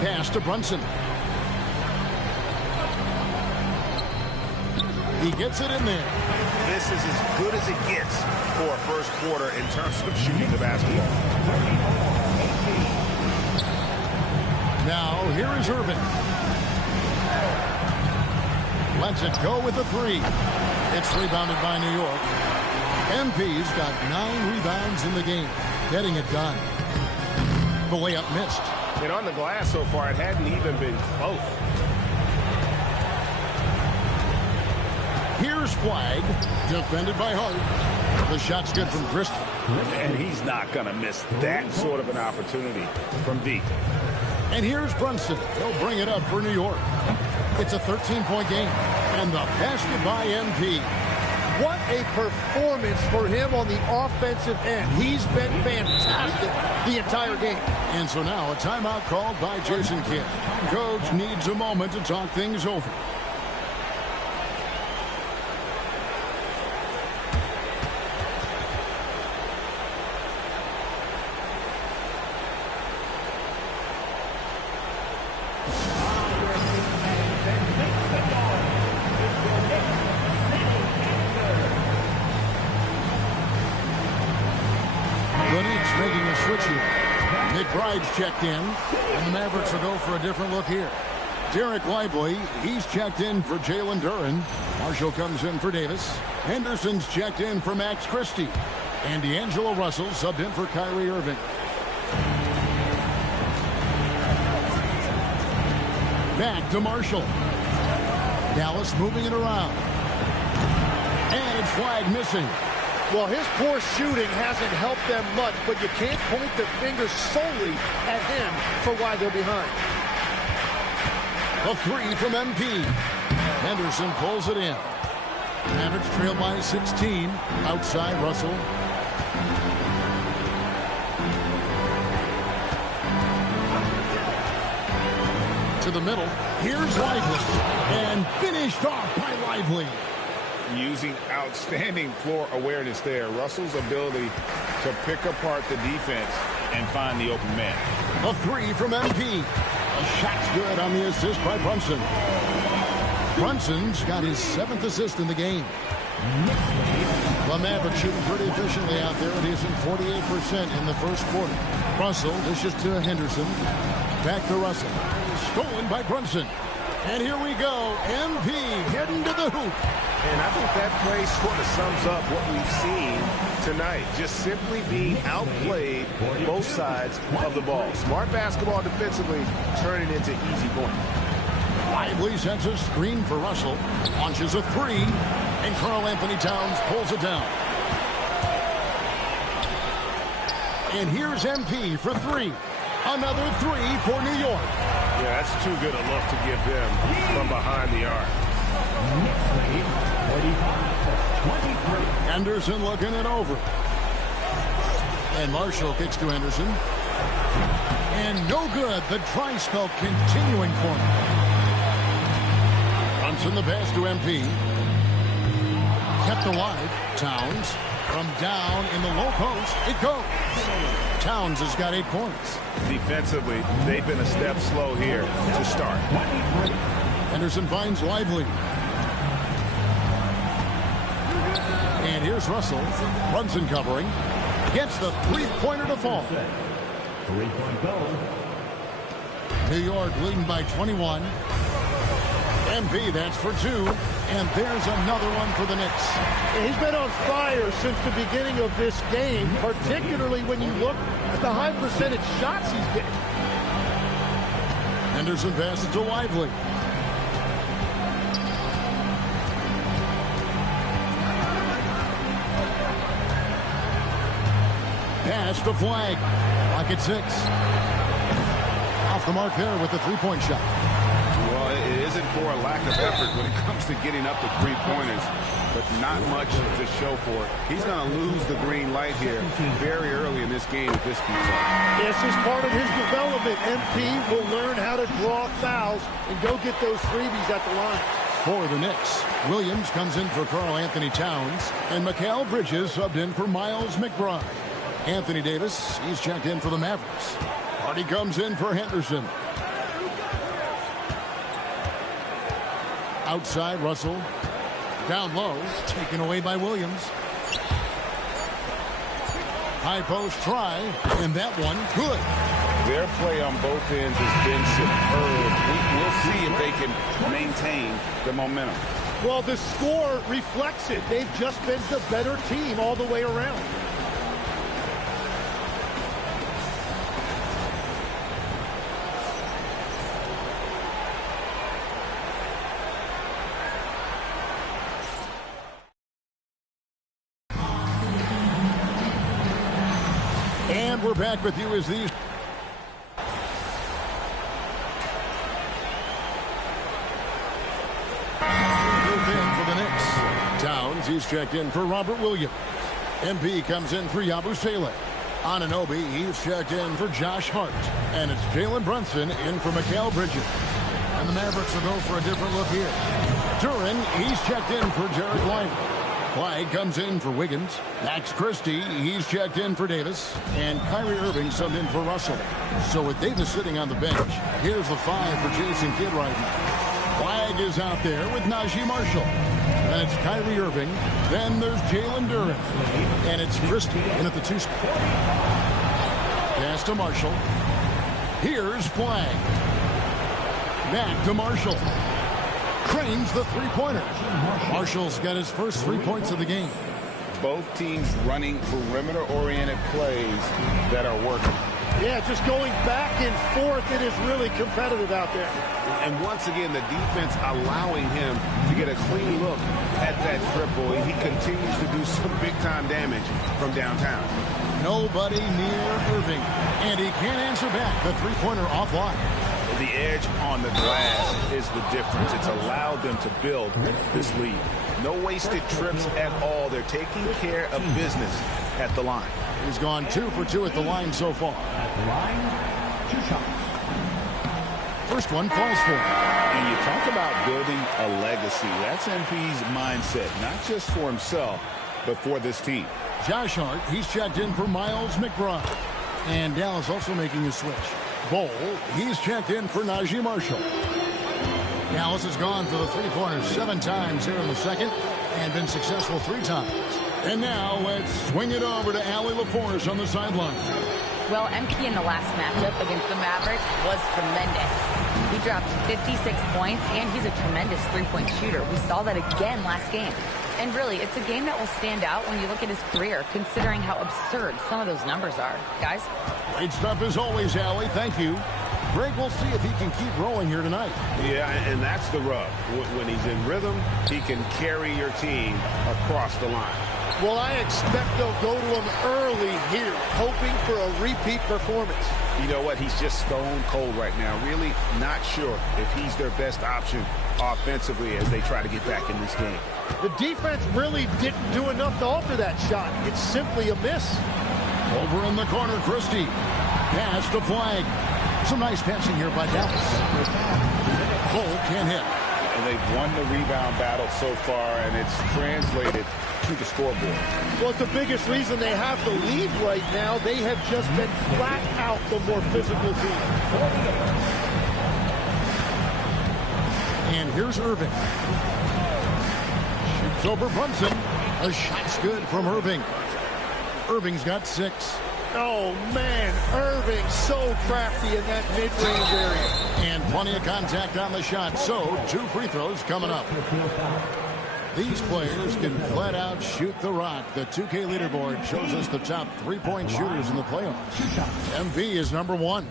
Pass to Brunson. He gets it in there. this is as good as it gets for a first quarter in terms of shooting the basketball. Now, here is Irving. Lets it go with a three. It's rebounded by New York. MP's got 9 rebounds in the game, getting it done. The layup missed. And on the glass so far, it hadn't even been close. Here's Flagg, defended by Hart. The shot's good from Christie. And he's not going to miss that sort of an opportunity from deep. And here's Brunson. He'll bring it up for New York. It's a 13-point game. And the basket by MP. What a performance for him on the offensive end. He's been fantastic the entire game. And so now a timeout called by Jason Kidd. Coach needs a moment to talk things over. Checked in, and the Mavericks will go for a different look here. Derek Lively, he's checked in for Jalen Duren. Marshall comes in for Davis. Henderson's checked in for Max Christie. And D'Angelo Russell subbed in for Kyrie Irving. Back to Marshall. Dallas moving it around. And it's Flagg missing. Well, his poor shooting hasn't helped them much, but you can't point the finger solely at him for why they're behind. A three from MP. Henderson pulls it in. Mavericks trail by 16. Outside Russell. To the middle. Here's Lively. And finished off by Lively. Using outstanding floor awareness there. Russell's ability to pick apart the defense and find the open man. A three from MP. A shot's good on the assist by Brunson. Brunson's got his 7th assist in the game. The Mavericks shooting pretty efficiently out there. It is in 48% in the first quarter. Russell dishes to Henderson. Back to Russell. Stolen by Brunson. And here we go. MP heading to the hoop. And I think that play sort of sums up what we've seen tonight. Just simply being outplayed both sides of the ball. Smart basketball defensively, turning into easy points. Lively sends a screen for Russell. Launches a three. And Karl Anthony Towns pulls it down. And here's MP for three. Another three for New York. Yeah, that's too good a look to give them from behind the arc. Henderson looking it over. And Marshall kicks to Henderson. And no good. The dry spell continuing for him. Brunson the pass to MP. Kept alive. Towns. From down in the low post. It goes. Towns has got 8 points. Defensively, they've been a step slow here to start. Henderson finds Lively. And here's Russell. Brunson covering. Gets the three-pointer to fall. Three-point goal. New York leading by 21. MP, that's for 2. And there's another one for the Knicks. He's been on fire since the beginning of this game, particularly when you look at the high percentage shots he's getting. Henderson passes to Lively. Pass to Flagg. Lock at 6. Off the mark there with the three-point shot. Well, it isn't for a lack of effort when it comes to getting up to three-pointers, but not much to show for it. He's going to lose the green light here very early in this game if this keeps up. This is part of his development. MP will learn how to draw fouls and go get those freebies at the line. For the Knicks, Williams comes in for Karl Anthony Towns, and Mikal Bridges subbed in for Miles McBride. Anthony Davis, he's checked in for the Mavericks. Hardy comes in for Henderson. Outside, Russell. Down low, taken away by Williams. High post try, and that one good. Their play on both ends has been superb. We'll see if they can maintain the momentum. Well, the score reflects it. They've just been the better team all the way around. And we're back with you as these... for the Knicks. Towns, he's checked in for Robert Williams. MP comes in for Yabusele. Anunoby, he's checked in for Josh Hart. And it's Jalen Brunson in for Mikal Bridges. And the Mavericks will go for a different look here. Duren, he's checked in for Derek Lively. Clyde comes in for Wiggins. Max Christie, he's checked in for Davis. And Kyrie Irving subbed in for Russell. So with Davis sitting on the bench, here's the 5 for Jason Kidd right now. Flag is out there with Najee Marshall. Then it's Kyrie Irving. Then there's Jalen Duren. And it's Christie in at the 2 spot. Pass to Marshall. Here's Flag. Back to Marshall. Cranes the three-pointer. Marshall's got his first 3 points of the game. Both teams running perimeter-oriented plays that are working. Yeah, just going back and forth. It is really competitive out there. And once again, the defense allowing him to get a clean look at that triple. He continues to do some big-time damage from downtown. Nobody near Irving. And he can't answer back. The three-pointer offline. The edge on the glass is the difference. It's allowed them to build this lead. No wasted trips at all. They're taking care of business at the line. He's gone 2 for 2 at the line so far. At the line, 2 shots. First one falls for him. And you talk about building a legacy. That's MP's mindset, not just for himself, but for this team. Josh Hart, he's checked in for Miles McBride. And Dallas also making a switch. Bol, he's checked in for Najee Marshall. Dallas has gone for the three-pointers 7 times here in the second and been successful 3 times. And now let's swing it over to Allie LaForce on the sideline. Well, MP in the last matchup against the Mavericks was tremendous. He dropped 56 points, and he's a tremendous three-point shooter. We saw that again last game. And really, it's a game that will stand out when you look at his career, considering how absurd some of those numbers are. Guys? Great stuff as always, Allie. Thank you. Greg, we'll see if he can keep rolling here tonight. Yeah, and that's the rub. When he's in rhythm, he can carry your team across the line. Well, I expect they'll go to him early here, hoping for a repeat performance. You know what? He's just stone cold right now. Really not sure if he's their best option offensively as they try to get back in this game. The defense really didn't do enough to alter that shot. It's simply a miss. Over in the corner, Christie. Pass to Flag. Some nice passing here by Dallas. Cole can't hit. And they've won the rebound battle so far, and it's translated to the scoreboard. Well, it's the biggest reason they have the lead right now. They have just been flat out the more physical team. And here's Irving. Shoots over Brunson. A shot's good from Irving. Irving's got 6. Oh, man, Irving so crafty in that mid-range area. And plenty of contact on the shot, so 2 free throws coming up. These players can flat out shoot the rock. The 2K leaderboard shows us the top 3-point shooters in the playoffs. MV is number 1.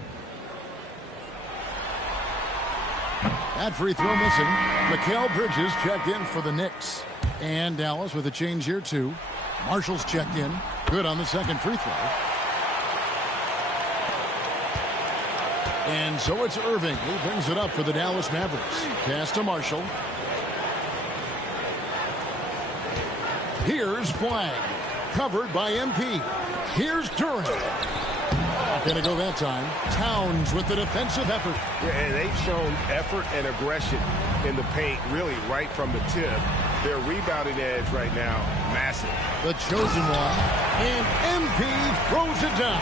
That free throw missing. Mikal Bridges checked in for the Knicks. And Dallas with a change here, too. Marshall's checked in. Good on the second free throw. And so it's Irving who brings it up for the Dallas Mavericks. Pass to Marshall. Here's Flag. Covered by MP. Here's Duren. Not going to go that time. Towns with the defensive effort. Yeah, and they've shown effort and aggression in the paint, really right from the tip. Their rebounding edge right now, massive. The chosen one. And MP throws it down.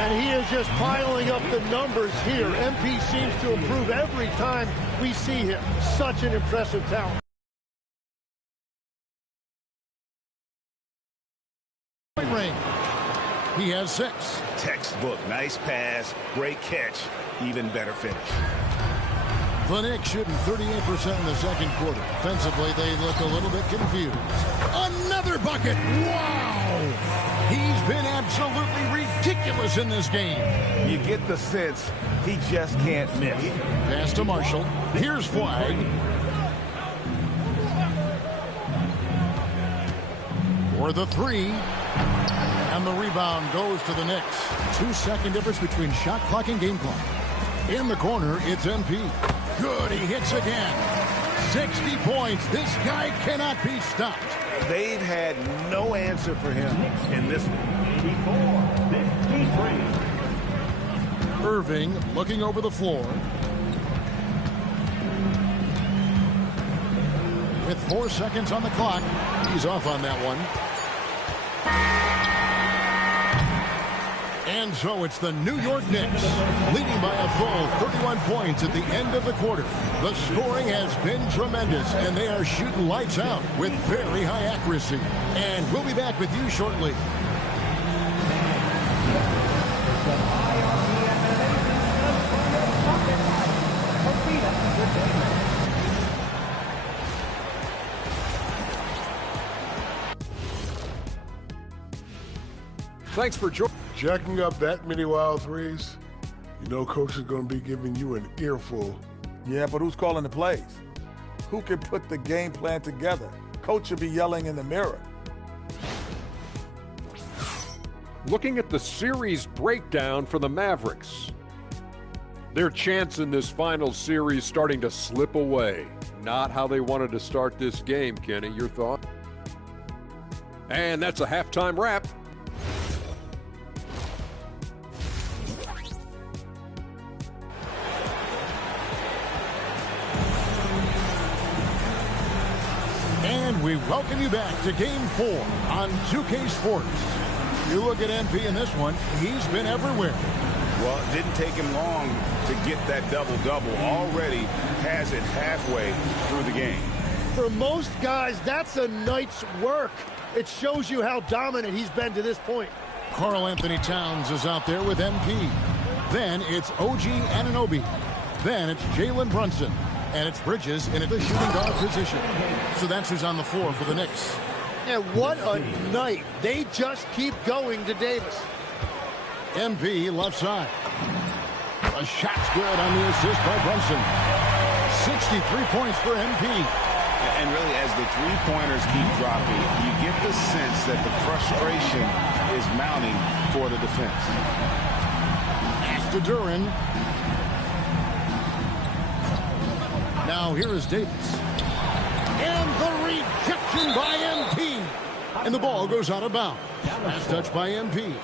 And he is just piling up the numbers here. MP seems to improve every time we see him. Such an impressive talent. He has 6. Textbook. Nice pass. Great catch. Even better finish. The Knicks shooting 38% in the second quarter. Offensively, they look a little bit confused. Another bucket. Wow! He's been absolutely ridiculous in this game. You get the sense he just can't miss. Pass to Marshall. Here's Flag. For the 3. And the rebound goes to the Knicks. 2-second difference between shot clock and game clock. In the corner, it's MP. Good, he hits again. 60 points. This guy cannot be stopped. They've had no answer for him in this one. 84-53. Irving looking over the floor. With 4 seconds on the clock, he's off on that one. And so it's the New York Knicks leading by a full 31 points at the end of the quarter. The scoring has been tremendous, and they are shooting lights out with very high accuracy. And we'll be back with you shortly. Thanks for joining. Jacking up that many wild threes, you know Coach is going to be giving you an earful. Yeah, but who's calling the plays? Who can put the game plan together? Coach should be yelling in the mirror. Looking at the series breakdown for the Mavericks. Their chance in this final series starting to slip away. Not how they wanted to start this game, Kenny. Your thought? And that's a halftime wrap. And we welcome you back to Game 4 on 2K Sports. You look at MP in this one, he's been everywhere. Well, it didn't take him long to get that double-double. Already has it halfway through the game. For most guys, that's a night's work. It shows you how dominant he's been to this point. Karl Anthony Towns is out there with MP. Then it's OG Anunoby. Then it's Jalen Brunson. And it's Bridges in the shooting guard position. So that's who's on the floor for the Knicks. And what a night. They just keep going to Davis. MP left side. A shot's good on the assist by Brunson. 63 points for MP. And really, as the three-pointers keep dropping, you get the sense that the frustration is mounting for the defense. Pass to Duran. Now here is Davis. And the rejection by MP. And the ball goes out of bounds. Last touch by MP.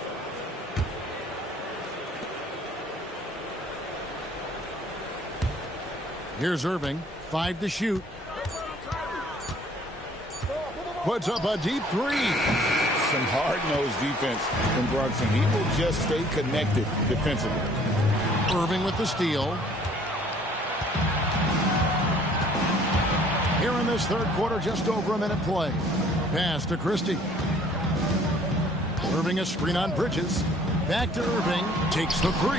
Here's Irving. 5 to shoot. Puts up a deep 3. Some hard-nosed defense from Brunson. He will just stay connected defensively. Irving with the steal. Here in this third quarter, just over a minute play. Pass to Christie. Irving a screen on Bridges. Back to Irving. Takes the 3.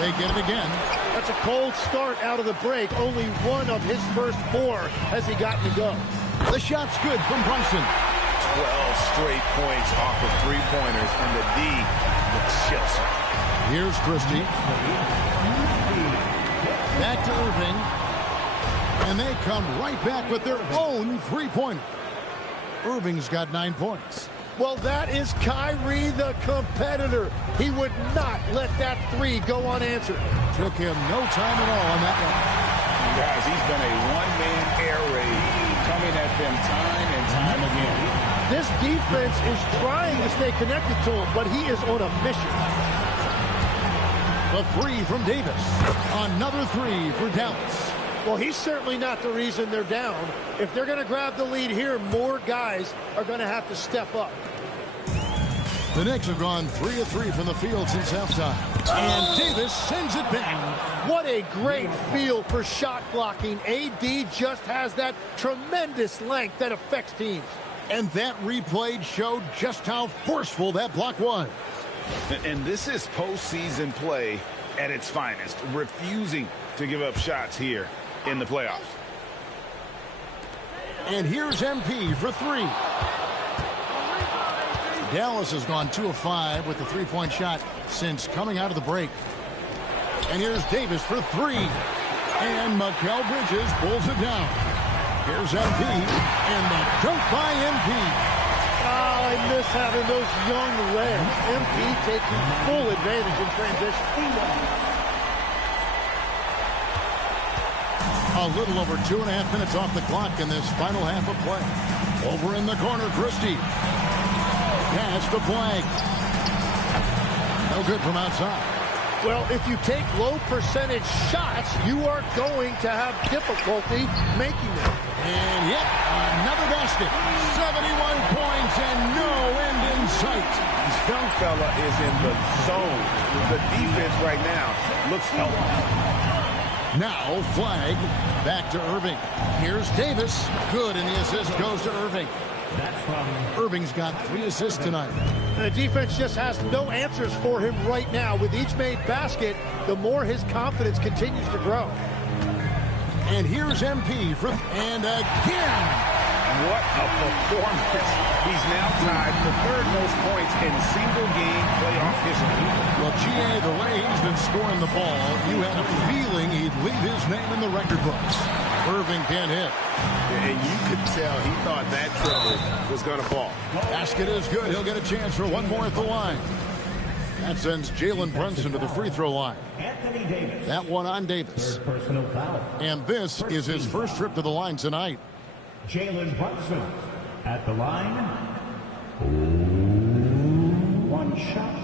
They get it again. That's a cold start out of the break. Only one of his first 4 has he gotten to go. The shot's good from Brunson. 12 straight points off of three-pointers, and the D looks chills. Here's Christie. Back to Irving. And they come right back with their own three-pointer. Irving's got 9 points. Well, that is Kyrie, the competitor. He would not let that 3 go unanswered. Took him no time at all on that one. Guys, he's been a one-man air raid coming at them time and time again. This defense is trying to stay connected to him, but he is on a mission. The 3 from Davis. Another 3 for Dallas. Well, he's certainly not the reason they're down. If they're going to grab the lead here, more guys are going to have to step up. The Knicks have gone 3 of 3 from the field since halftime. And Davis sends it back. What a great field for shot blocking. AD just has that tremendous length that affects teams. And that replay showed just how forceful that block was. And this is postseason play at its finest, refusing to give up shots here in the playoffs. And here's MP for three. Dallas has gone 2 of 5 with the three-point shot since coming out of the break. And here's Davis for three. And Mikal Bridges pulls it down. Here's MP. And the dunk by MP. Oh, I miss having those young legs. MP taking full advantage in transition. A little over 2.5 minutes off the clock in this final half of play. Over in the corner, Christie. Pass the flag. No good from outside. Well, if you take low percentage shots, you are going to have difficulty making them. And yet, another basket. 71 points and no end in sight. This young fella is in the zone. The defense right now looks helpless. Now, flag back to Irving. Here's Davis. Good, and the assist goes to Irving. Irving's got 3 assists tonight. And the defense just has no answers for him right now. With each made basket, the more his confidence continues to grow. And here's MP for, and again. What a performance. He's now tied for 3rd most points in single-game playoff history. Well, GA, the way he's been scoring the ball, you had a feeling he'd leave his name in the record books. Irving can't hit. And you could tell he thought that triple was going to fall. Basket is good. He'll get a chance for one more at the line. That sends Jalen Brunson to the free throw line. That one on Davis. And this is his first trip to the line tonight. Jalen Brunson at the line. 1 shot.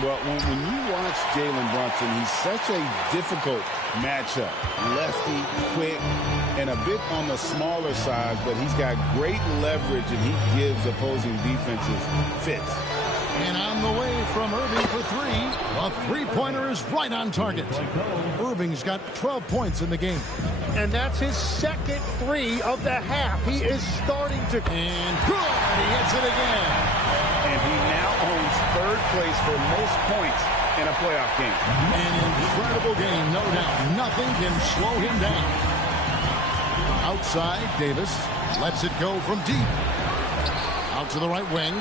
Well, when you watch Jalen Brunson, he's such a difficult matchup. Lefty, quick, and a bit on the smaller side, but he's got great leverage, and he gives opposing defenses fits. And on the way from Irving for three. A three-pointer is right on target. Irving's got 12 points in the game. And that's his second 3 of the half. He is starting to... And good! He hits it again. And he now owns 3rd place for most points in a playoff game. An incredible game, no doubt. Nothing can slow him down. Outside, Davis lets it go from deep. Out to the right wing.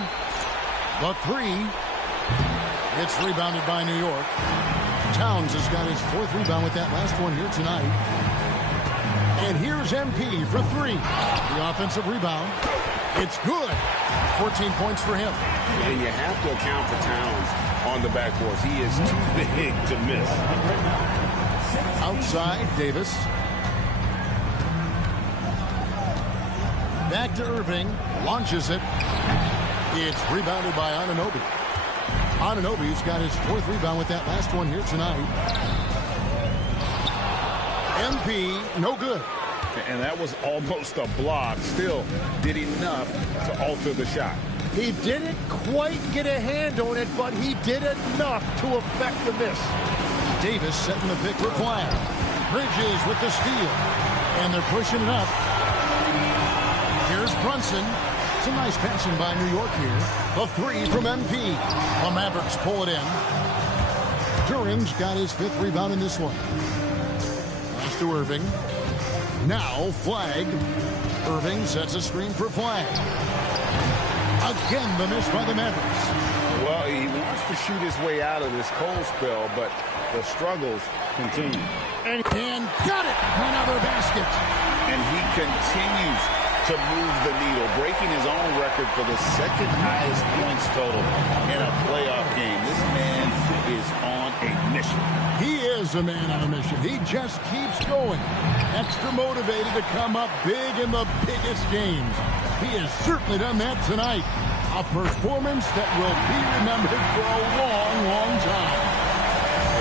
The 3. It's rebounded by New York. Towns has got his 4th rebound with that last one here tonight. And here's MP for 3. The offensive rebound. It's good. 14 points for him. And you have to account for Towns on the backboards. He is too big to miss. Outside, Davis. Back to Irving. Launches it. It's rebounded by Anunoby. Anunoby's got his 4th rebound with that last one here tonight. MP, no good. And that was almost a block. Still did enough to alter the shot. He didn't quite get a hand on it, but he did enough to affect the miss. Davis setting the pick for flag. Bridges with the steal. And they're pushing it up. Here's Brunson. Some nice passing by New York here. The 3 from MP. The Mavericks pull it in. Duran's got his 5th rebound in this one. Pass to Irving. Now flag. Irving sets a screen for flag. Again, the miss by the Mavericks. Well, he wants to shoot his way out of this cold spell, but the struggles continue. And got it. Another basket. And he continues to move the needle, breaking his own record for the 2nd highest points total in a playoff game. This man is on a mission. He is a man on a mission. He just keeps going. Extra motivated to come up big in the biggest games. He has certainly done that tonight. A performance that will be remembered for a long, long time.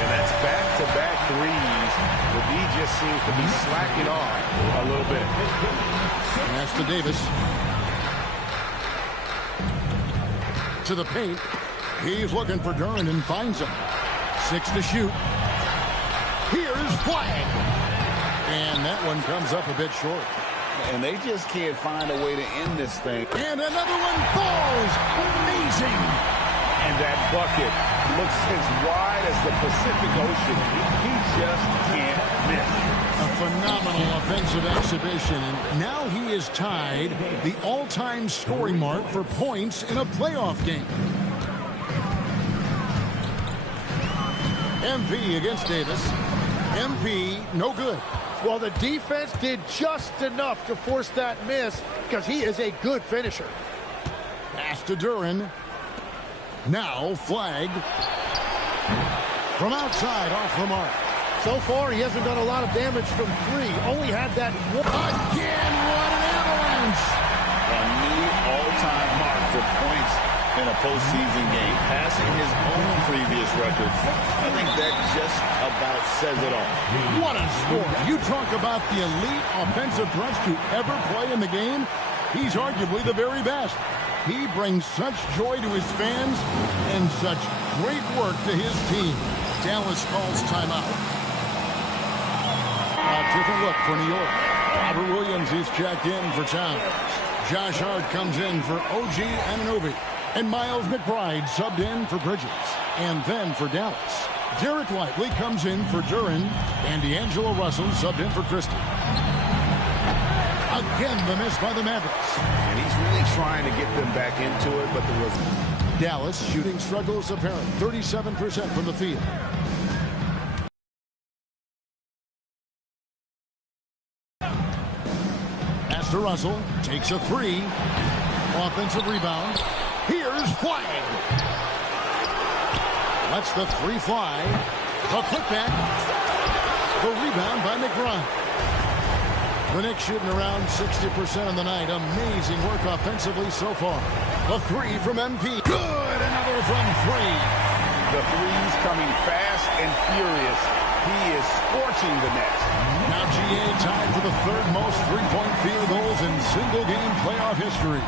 And that's back-to-back threes. The D just seems to be slacking off a little bit. Pass to Davis. To the paint. He's looking for Duran and finds him. 6 to shoot. Here's Flag. And that one comes up a bit short. And they just can't find a way to end this thing. And another one falls. Amazing. And that bucket looks as wide as the Pacific Ocean. He just can't miss. A phenomenal offensive exhibition. And now he is tied the all-time scoring mark for points in a playoff game. MP against Davis. MP, no good. Well, the defense did just enough to force that miss because he is a good finisher. Pass to Duren. Now Flag. From outside, off the mark. So far, he hasn't done a lot of damage from three. Only had that one. Again, what an avalanche! A new all-time mark for points in a postseason game, passing his own previous record. I think that just about says it all. What a score. You talk about the elite offensive threats to ever play in the game. He's arguably the very best. He brings such joy to his fans and such great work to his team. Dallas calls timeout. A different look for New York. Robert Williams is checked in for Towns. Josh Hart comes in for OG Anunoby. And Miles McBride subbed in for Bridges. And then for Dallas, Derek Lively comes in for Duren. And D'Angelo Russell subbed in for Christie. Again, the miss by the Mavericks. And he's really trying to get them back into it, but there was... Dallas shooting struggles apparent. 37% from the field. Pass to Russell. Takes a three. Offensive rebound. Here's Flag. Lets the three fly. A putback. The rebound by McBride. The Knicks shooting around 60% on the night. Amazing work offensively so far. A three from MP. Good. Another from three. The threes coming fast and furious. He is scorching the Nets. Now GA tied for the third most three-point field goals in single-game playoff history.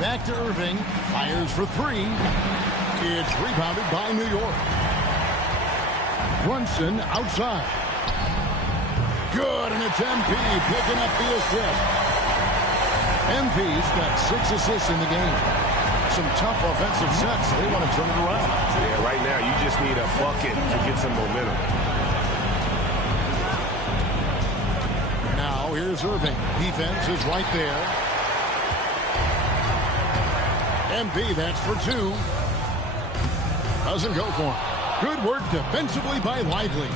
Back to Irving. Fires for three. It's rebounded by New York. Brunson outside. Good, and it's MP picking up the assist. MP's got 6 assists in the game. Some tough offensive sets. They want to turn it around. Yeah, right now you just need a bucket to get some momentum. Now here's Irving. Defense is right there. MP, that's for two. Doesn't go for him. Good work defensively by Lively.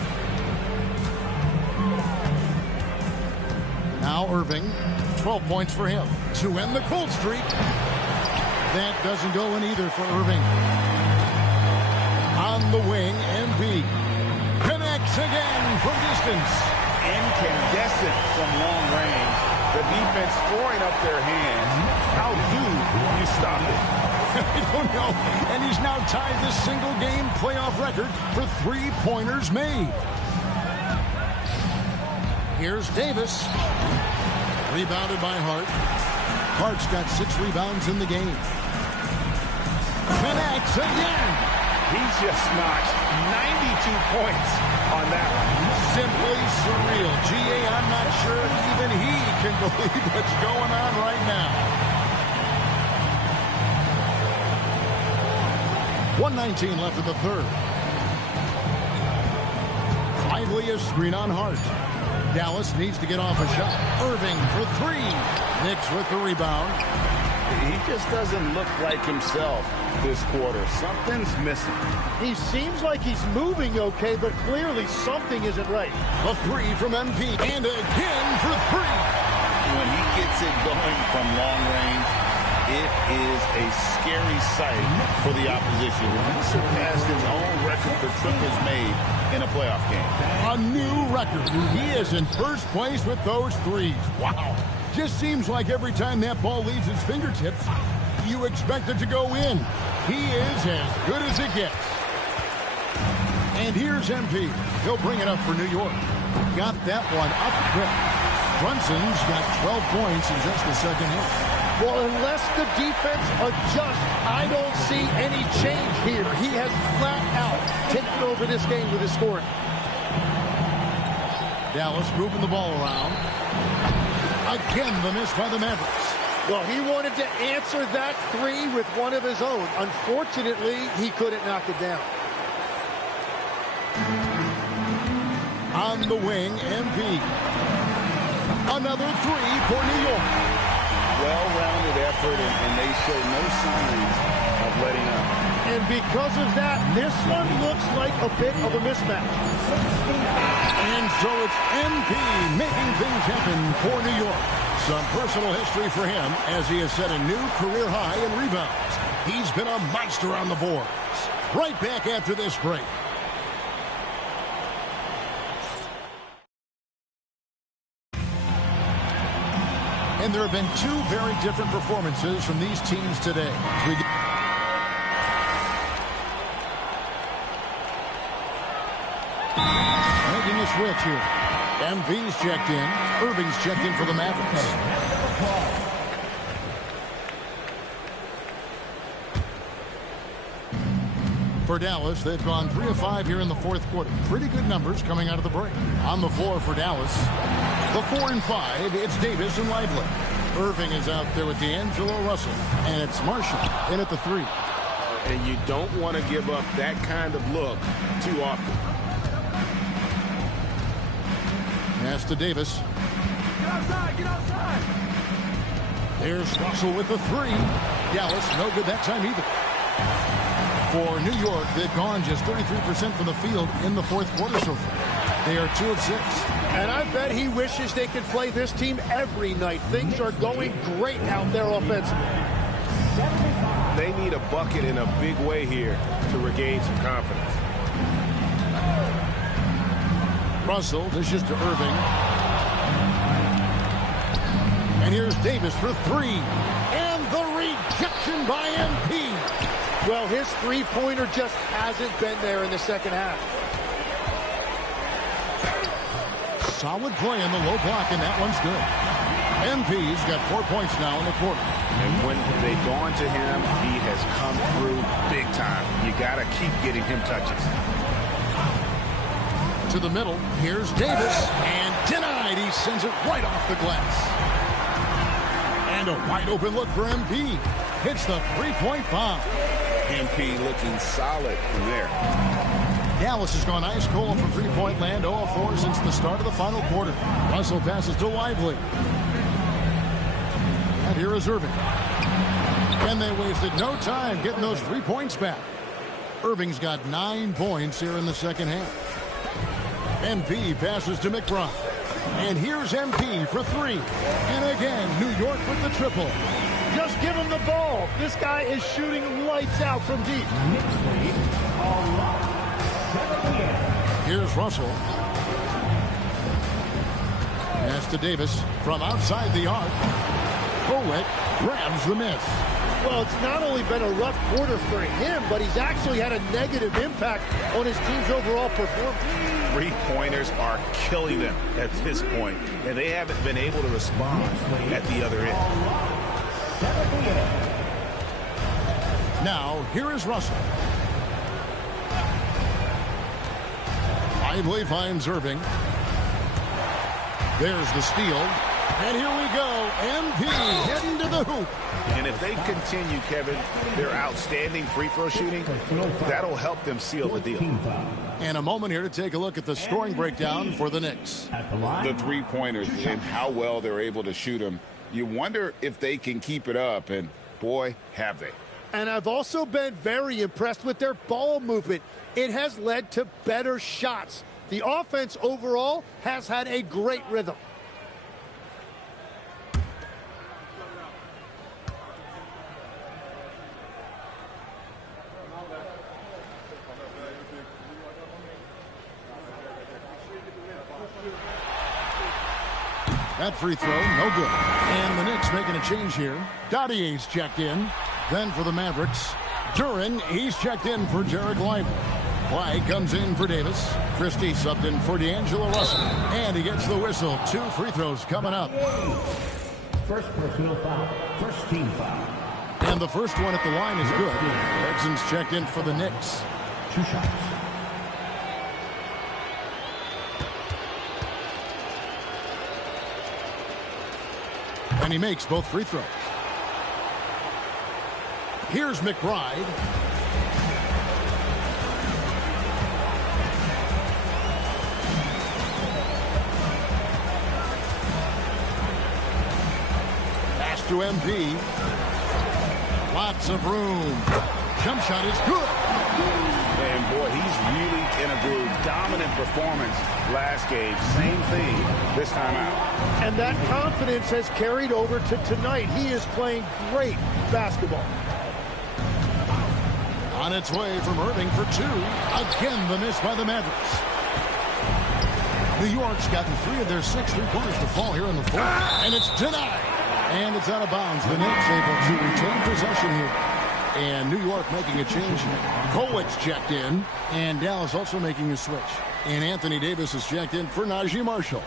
Now Irving, 12 points for him to end the cold streak. That doesn't go in either for Irving. On the wing, MP connects again from distance. Incandescent from long range. The defense throwing up their hands. How do you stop it? I don't know. And he's now tied this single-game playoff record for three-pointers made. Here's Davis. Rebounded by Hart. Hart's got 6 rebounds in the game. Connects again. He just notched 92 points on that one. Simply surreal. GA, I'm not sure even he can believe what's going on right now. 1:19 left in the third. Lively a screen on Hart. Dallas needs to get off a shot. Irving for three. Knicks with the rebound. He just doesn't look like himself this quarter. Something's missing. He seems like he's moving okay, but clearly something isn't right. A three from MP. And again for three. When he gets it going from long range, it is a scary sight for the opposition. He surpassed his own record for triples made in a playoff game. A new record. He is in first place with those threes. Wow. Just seems like every time that ball leaves his fingertips, you expect it to go in. He is as good as it gets. And here's MP. He'll bring it up for New York. Got that one up quick. Brunson's got 12 points in just the second half. Well, unless the defense adjusts, I don't see any change here. He has flat out taken over over this game with his scoring. Dallas moving the ball around. Again, the miss by the Mavericks. Well, he wanted to answer that three with one of his own. Unfortunately, he couldn't knock it down. On the wing, MP. Another three for New York. Well-rounded effort, and they show no signs of letting up. And because of that, this one looks like a bit of a mismatch. And so it's MP making things happen for New York. Some personal history for him as he has set a new career high in rebounds. He's been a monster on the boards. Right back after this break. And there have been two very different performances from these teams today. Making a switch here. MV's checked in. Irving's checked in for the Mavericks. For Dallas, they've gone 3 of 5 here in the fourth quarter. Pretty good numbers coming out of the break. On the floor for Dallas, the 4 and 5, it's Davis and Lively. Irving is out there with D'Angelo Russell. And it's Marshall in at the 3. And you don't want to give up that kind of look too often. Pass to Davis. Get outside, get outside. There's Russell with the 3. Dallas, no good that time either. For New York, they've gone just 33% from the field in the fourth quarter so far. They are 2 of 6. And I bet he wishes they could play this team every night. Things are going great out there offensively. They need a bucket in a big way here to regain some confidence. Russell dishes to Irving. And here's Davis for 3. And the rejection by MP. Well, his three-pointer just hasn't been there in the second half. Solid play in the low block, and that one's good. MP's got 4 points now in the quarter. And when they've gone to him, he has come through big time. You got to keep getting him touches. To the middle, here's Davis, and denied. He sends it right off the glass. And a wide open look for MP. Hits the three-point bomb. MP looking solid from there. Dallas has gone ice cold from three-point land, 0 of 4 since the start of the final quarter. Russell passes to Lively. And here is Irving. And they wasted no time getting those 3 points back. Irving's got 9 points here in the second half. MP passes to McBride. And here's MP for 3. And again, New York with the triple. Just give him the ball. This guy is shooting lights out from deep. Here's Russell. Pass to Davis from outside the arc. Colette grabs the miss. Well, it's not only been a rough quarter for him, but he's actually had a negative impact on his team's overall performance. Three-pointers are killing them at this point, and they haven't been able to respond at the other end. Now, here is Russell. Lively finds Irving. There's the steal. And here we go. MP heading to the hoop. And if they continue, Kevin, their outstanding free throw shooting, that'll help them seal the deal. And a moment here to take a look at the scoring breakdown for the Knicks. The three-pointers and how well they're able to shoot them. You wonder if they can keep it up, and boy, have they. And I've also been very impressed with their ball movement. It has led to better shots. The offense overall has had a great rhythm. That free throw, no good. And the Knicks making a change here. Dottier's checked in. Then for the Mavericks, Duren, he's checked in for Jarek Lively. White comes in for Davis. Christie subbed in for D'Angelo Russell. And he gets the whistle. 2 free throws coming up. First personal foul. First team foul. And the first one at the line is good. Exum's checked in for the Knicks. 2 shots. And he makes both free throws. Here's McBride. Pass to MP. Lots of room. Jump shot is good. And boy, he's really in a groove. Dominant performance last game. Same thing this time out. And that confidence has carried over to tonight. He is playing great basketball. On its way from Irving for two. Again, the miss by the Mavericks. New York's gotten 3 of their 6 3-pointers to fall here in the fourth. And it's denied. And it's out of bounds. The Knicks able to retain possession here. And New York making a change here. Kolic's checked in. And Dallas also making a switch. And Anthony Davis is checked in for Najee Marshall.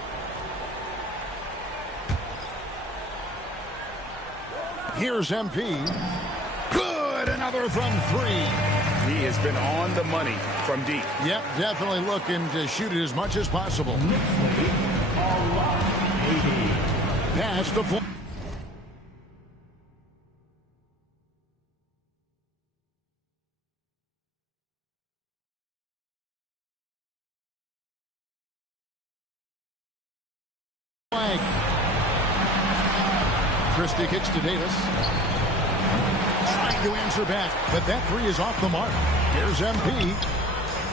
Here's MP. Good! Another from 3. He has been on the money from deep. Yep, definitely looking to shoot it as much as possible. Pass the floor. Christie kicks to Davis. Trying to answer back, but that 3 is off the mark. Here's MP.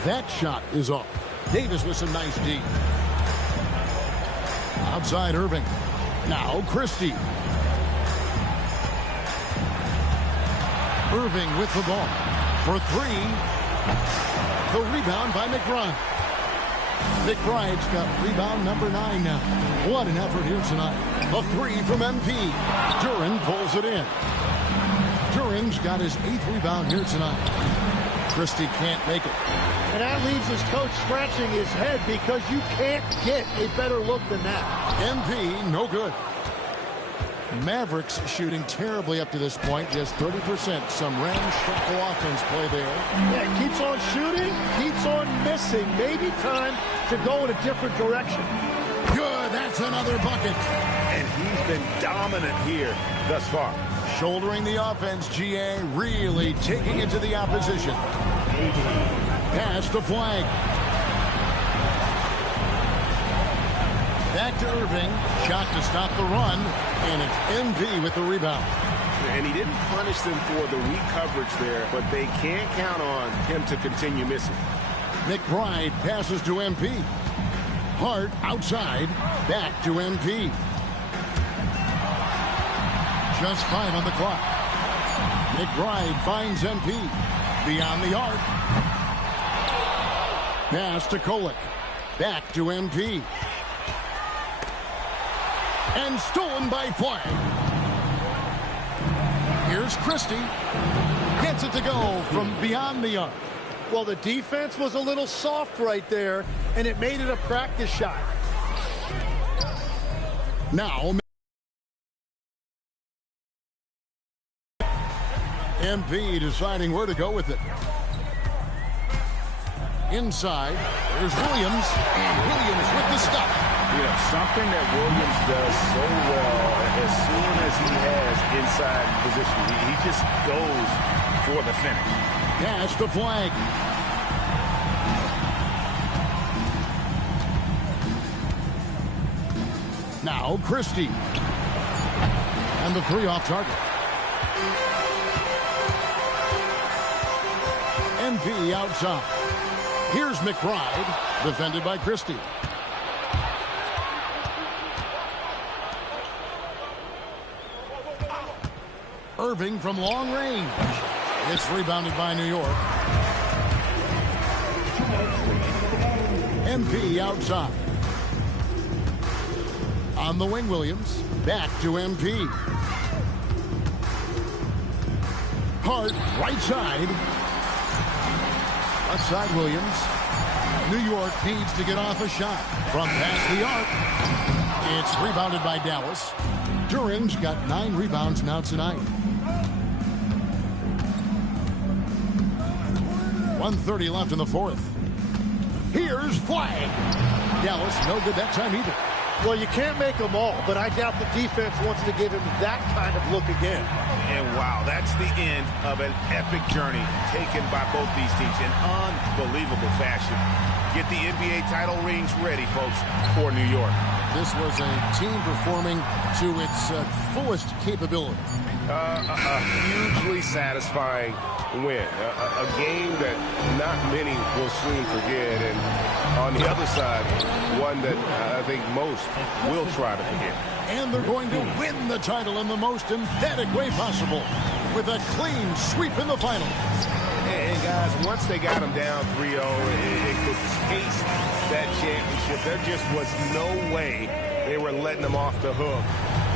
That shot is off. Davis with some nice D. Outside Irving. Now Christie. Irving with the ball. For 3. The rebound by McBride. McBride's got rebound number 9 now. What an effort here tonight. A 3 from MP. Duren pulls it in. Duren's got his 8th rebound here tonight. Christie can't make it. And that leaves his coach scratching his head because you can't get a better look than that. MP, no good. Mavericks shooting terribly up to this point, just 30%. Some ramshackle offense play there. Yeah, keeps on shooting, keeps on missing. Maybe time to go in a different direction. Good, that's another bucket. And he's been dominant here thus far. Shouldering the offense, GA really taking it to the opposition. Pass to Flag. Back to Irving. Shot to stop the run. And it's MP with the rebound. And he didn't punish them for the weak coverage there, but they can't count on him to continue missing. McBride passes to MP. Hart outside. Back to MP. Just 5 on the clock. McBride finds MP. Beyond the arc. Pass to Kolick. Back to MP. And stolen by Flag. Here's Christie. Gets it to go from beyond the arc. Well, the defense was a little soft right there, and it made it a practice shot. Now, MP deciding where to go with it. Inside, there's Williams, and Williams with the stuff. You know, something that Williams does so well, as soon as he has inside position, he just goes for the finish. Pass to Flag. Now Christie. And the 3 off target. MP outside. Here's McBride, defended by Christie. Irving from long range. It's rebounded by New York. MP outside. On the wing, Williams. Back to MP. Hart, right side. Outside Williams. New York needs to get off a shot from past the arc. It's rebounded by Dallas. Duren's got 9 rebounds now tonight. 1:30 left in the fourth. Here's Flag. Dallas no good that time either. Well, you can't make them all, but I doubt the defense wants to give him that kind of look again. And wow, that's the end of an epic journey taken by both these teams in unbelievable fashion. Get the NBA title rings ready, folks, for New York. This was a team performing to its fullest capability. A hugely satisfying win. A game that not many will soon forget. And on the other side, one that I think most will try to forget. And they're going to win the title in the most emphatic way possible with a clean sweep in the final. And guys, once they got them down 3-0, it could taste that championship. There just was no way they were letting them off the hook.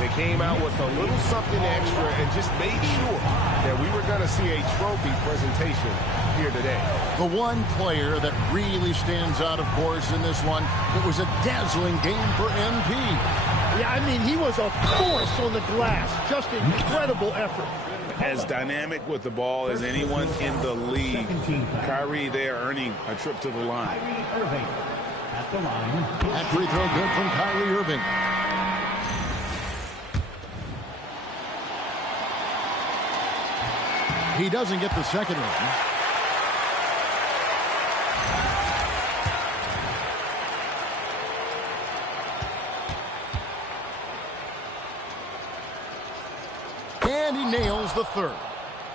They came out with a little something extra and just made sure that we were going to see a trophy presentation here today. The one player that really stands out, of course, in this one, it was a dazzling game for MP. Yeah, I mean, he was a force on the glass. Just incredible effort. As dynamic with the ball as anyone in the league. Kyrie there earning a trip to the line. Irving at the line. That free throw good from Kyrie Irving. He doesn't get the second one. And he nails the third.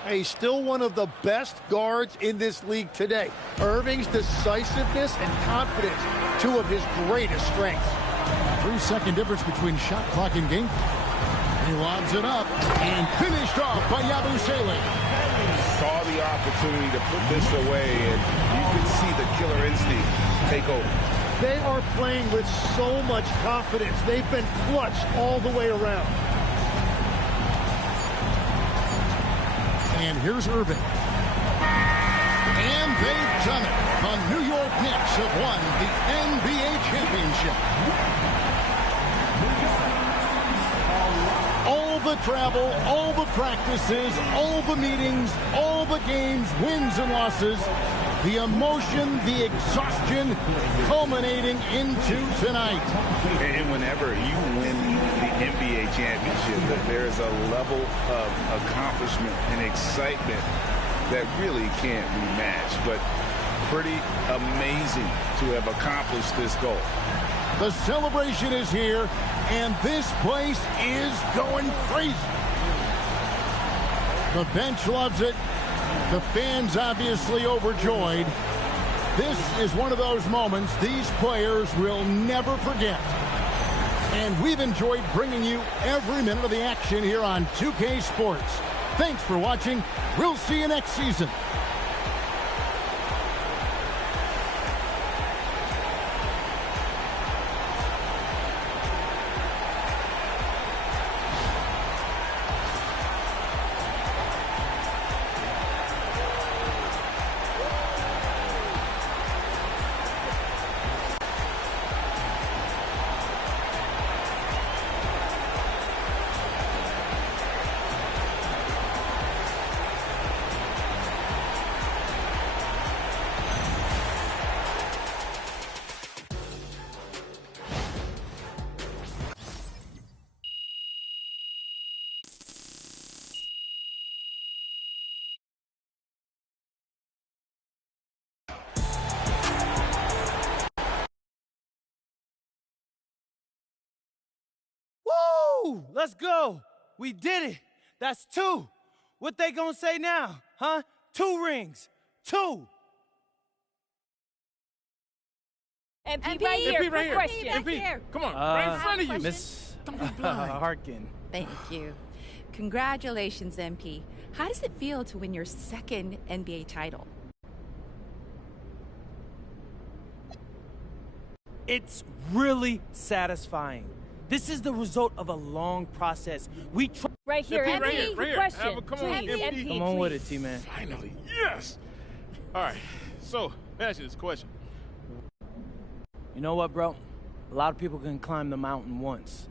He's still one of the best guards in this league today. Irving's decisiveness and confidence, two of his greatest strengths. 3-second difference between shot clock and game clock. He lobs it up and finished off by Yabusele. Saw the opportunity to put this away, and you could see the killer instinct take over. They are playing with so much confidence. They've been clutch all the way around. And here's Irving. And they've done it. The New York Knicks have won the NBA championship. All the travel, all the practices, all the meetings, all the games, wins and losses, the emotion, the exhaustion culminating into tonight. And whenever you win the NBA championship, there is a level of accomplishment and excitement that really can't be matched. But pretty amazing to have accomplished this goal. The celebration is here, and this place is going crazy. The bench loves it. The fans obviously overjoyed. This is one of those moments these players will never forget. And we've enjoyed bringing you every minute of the action here on 2K Sports. Thanks for watching. We'll see you next season. Woo! Let's go. We did it. That's 2. What they gonna say now, huh? 2 rings. 2. MP right here. MP right here. MP. Come on, right in front of you. Miss Harkin. Thank you. Congratulations, MP. How does it feel to win your second NBA title? It's really satisfying. This is the result of a long process. We right here, MP, MP, right here, good question. Come on, MP. Come on with it, T-Man. Finally, yes. All right, so let me ask you this question. You know what, bro? A lot of people can climb the mountain once.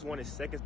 just won his second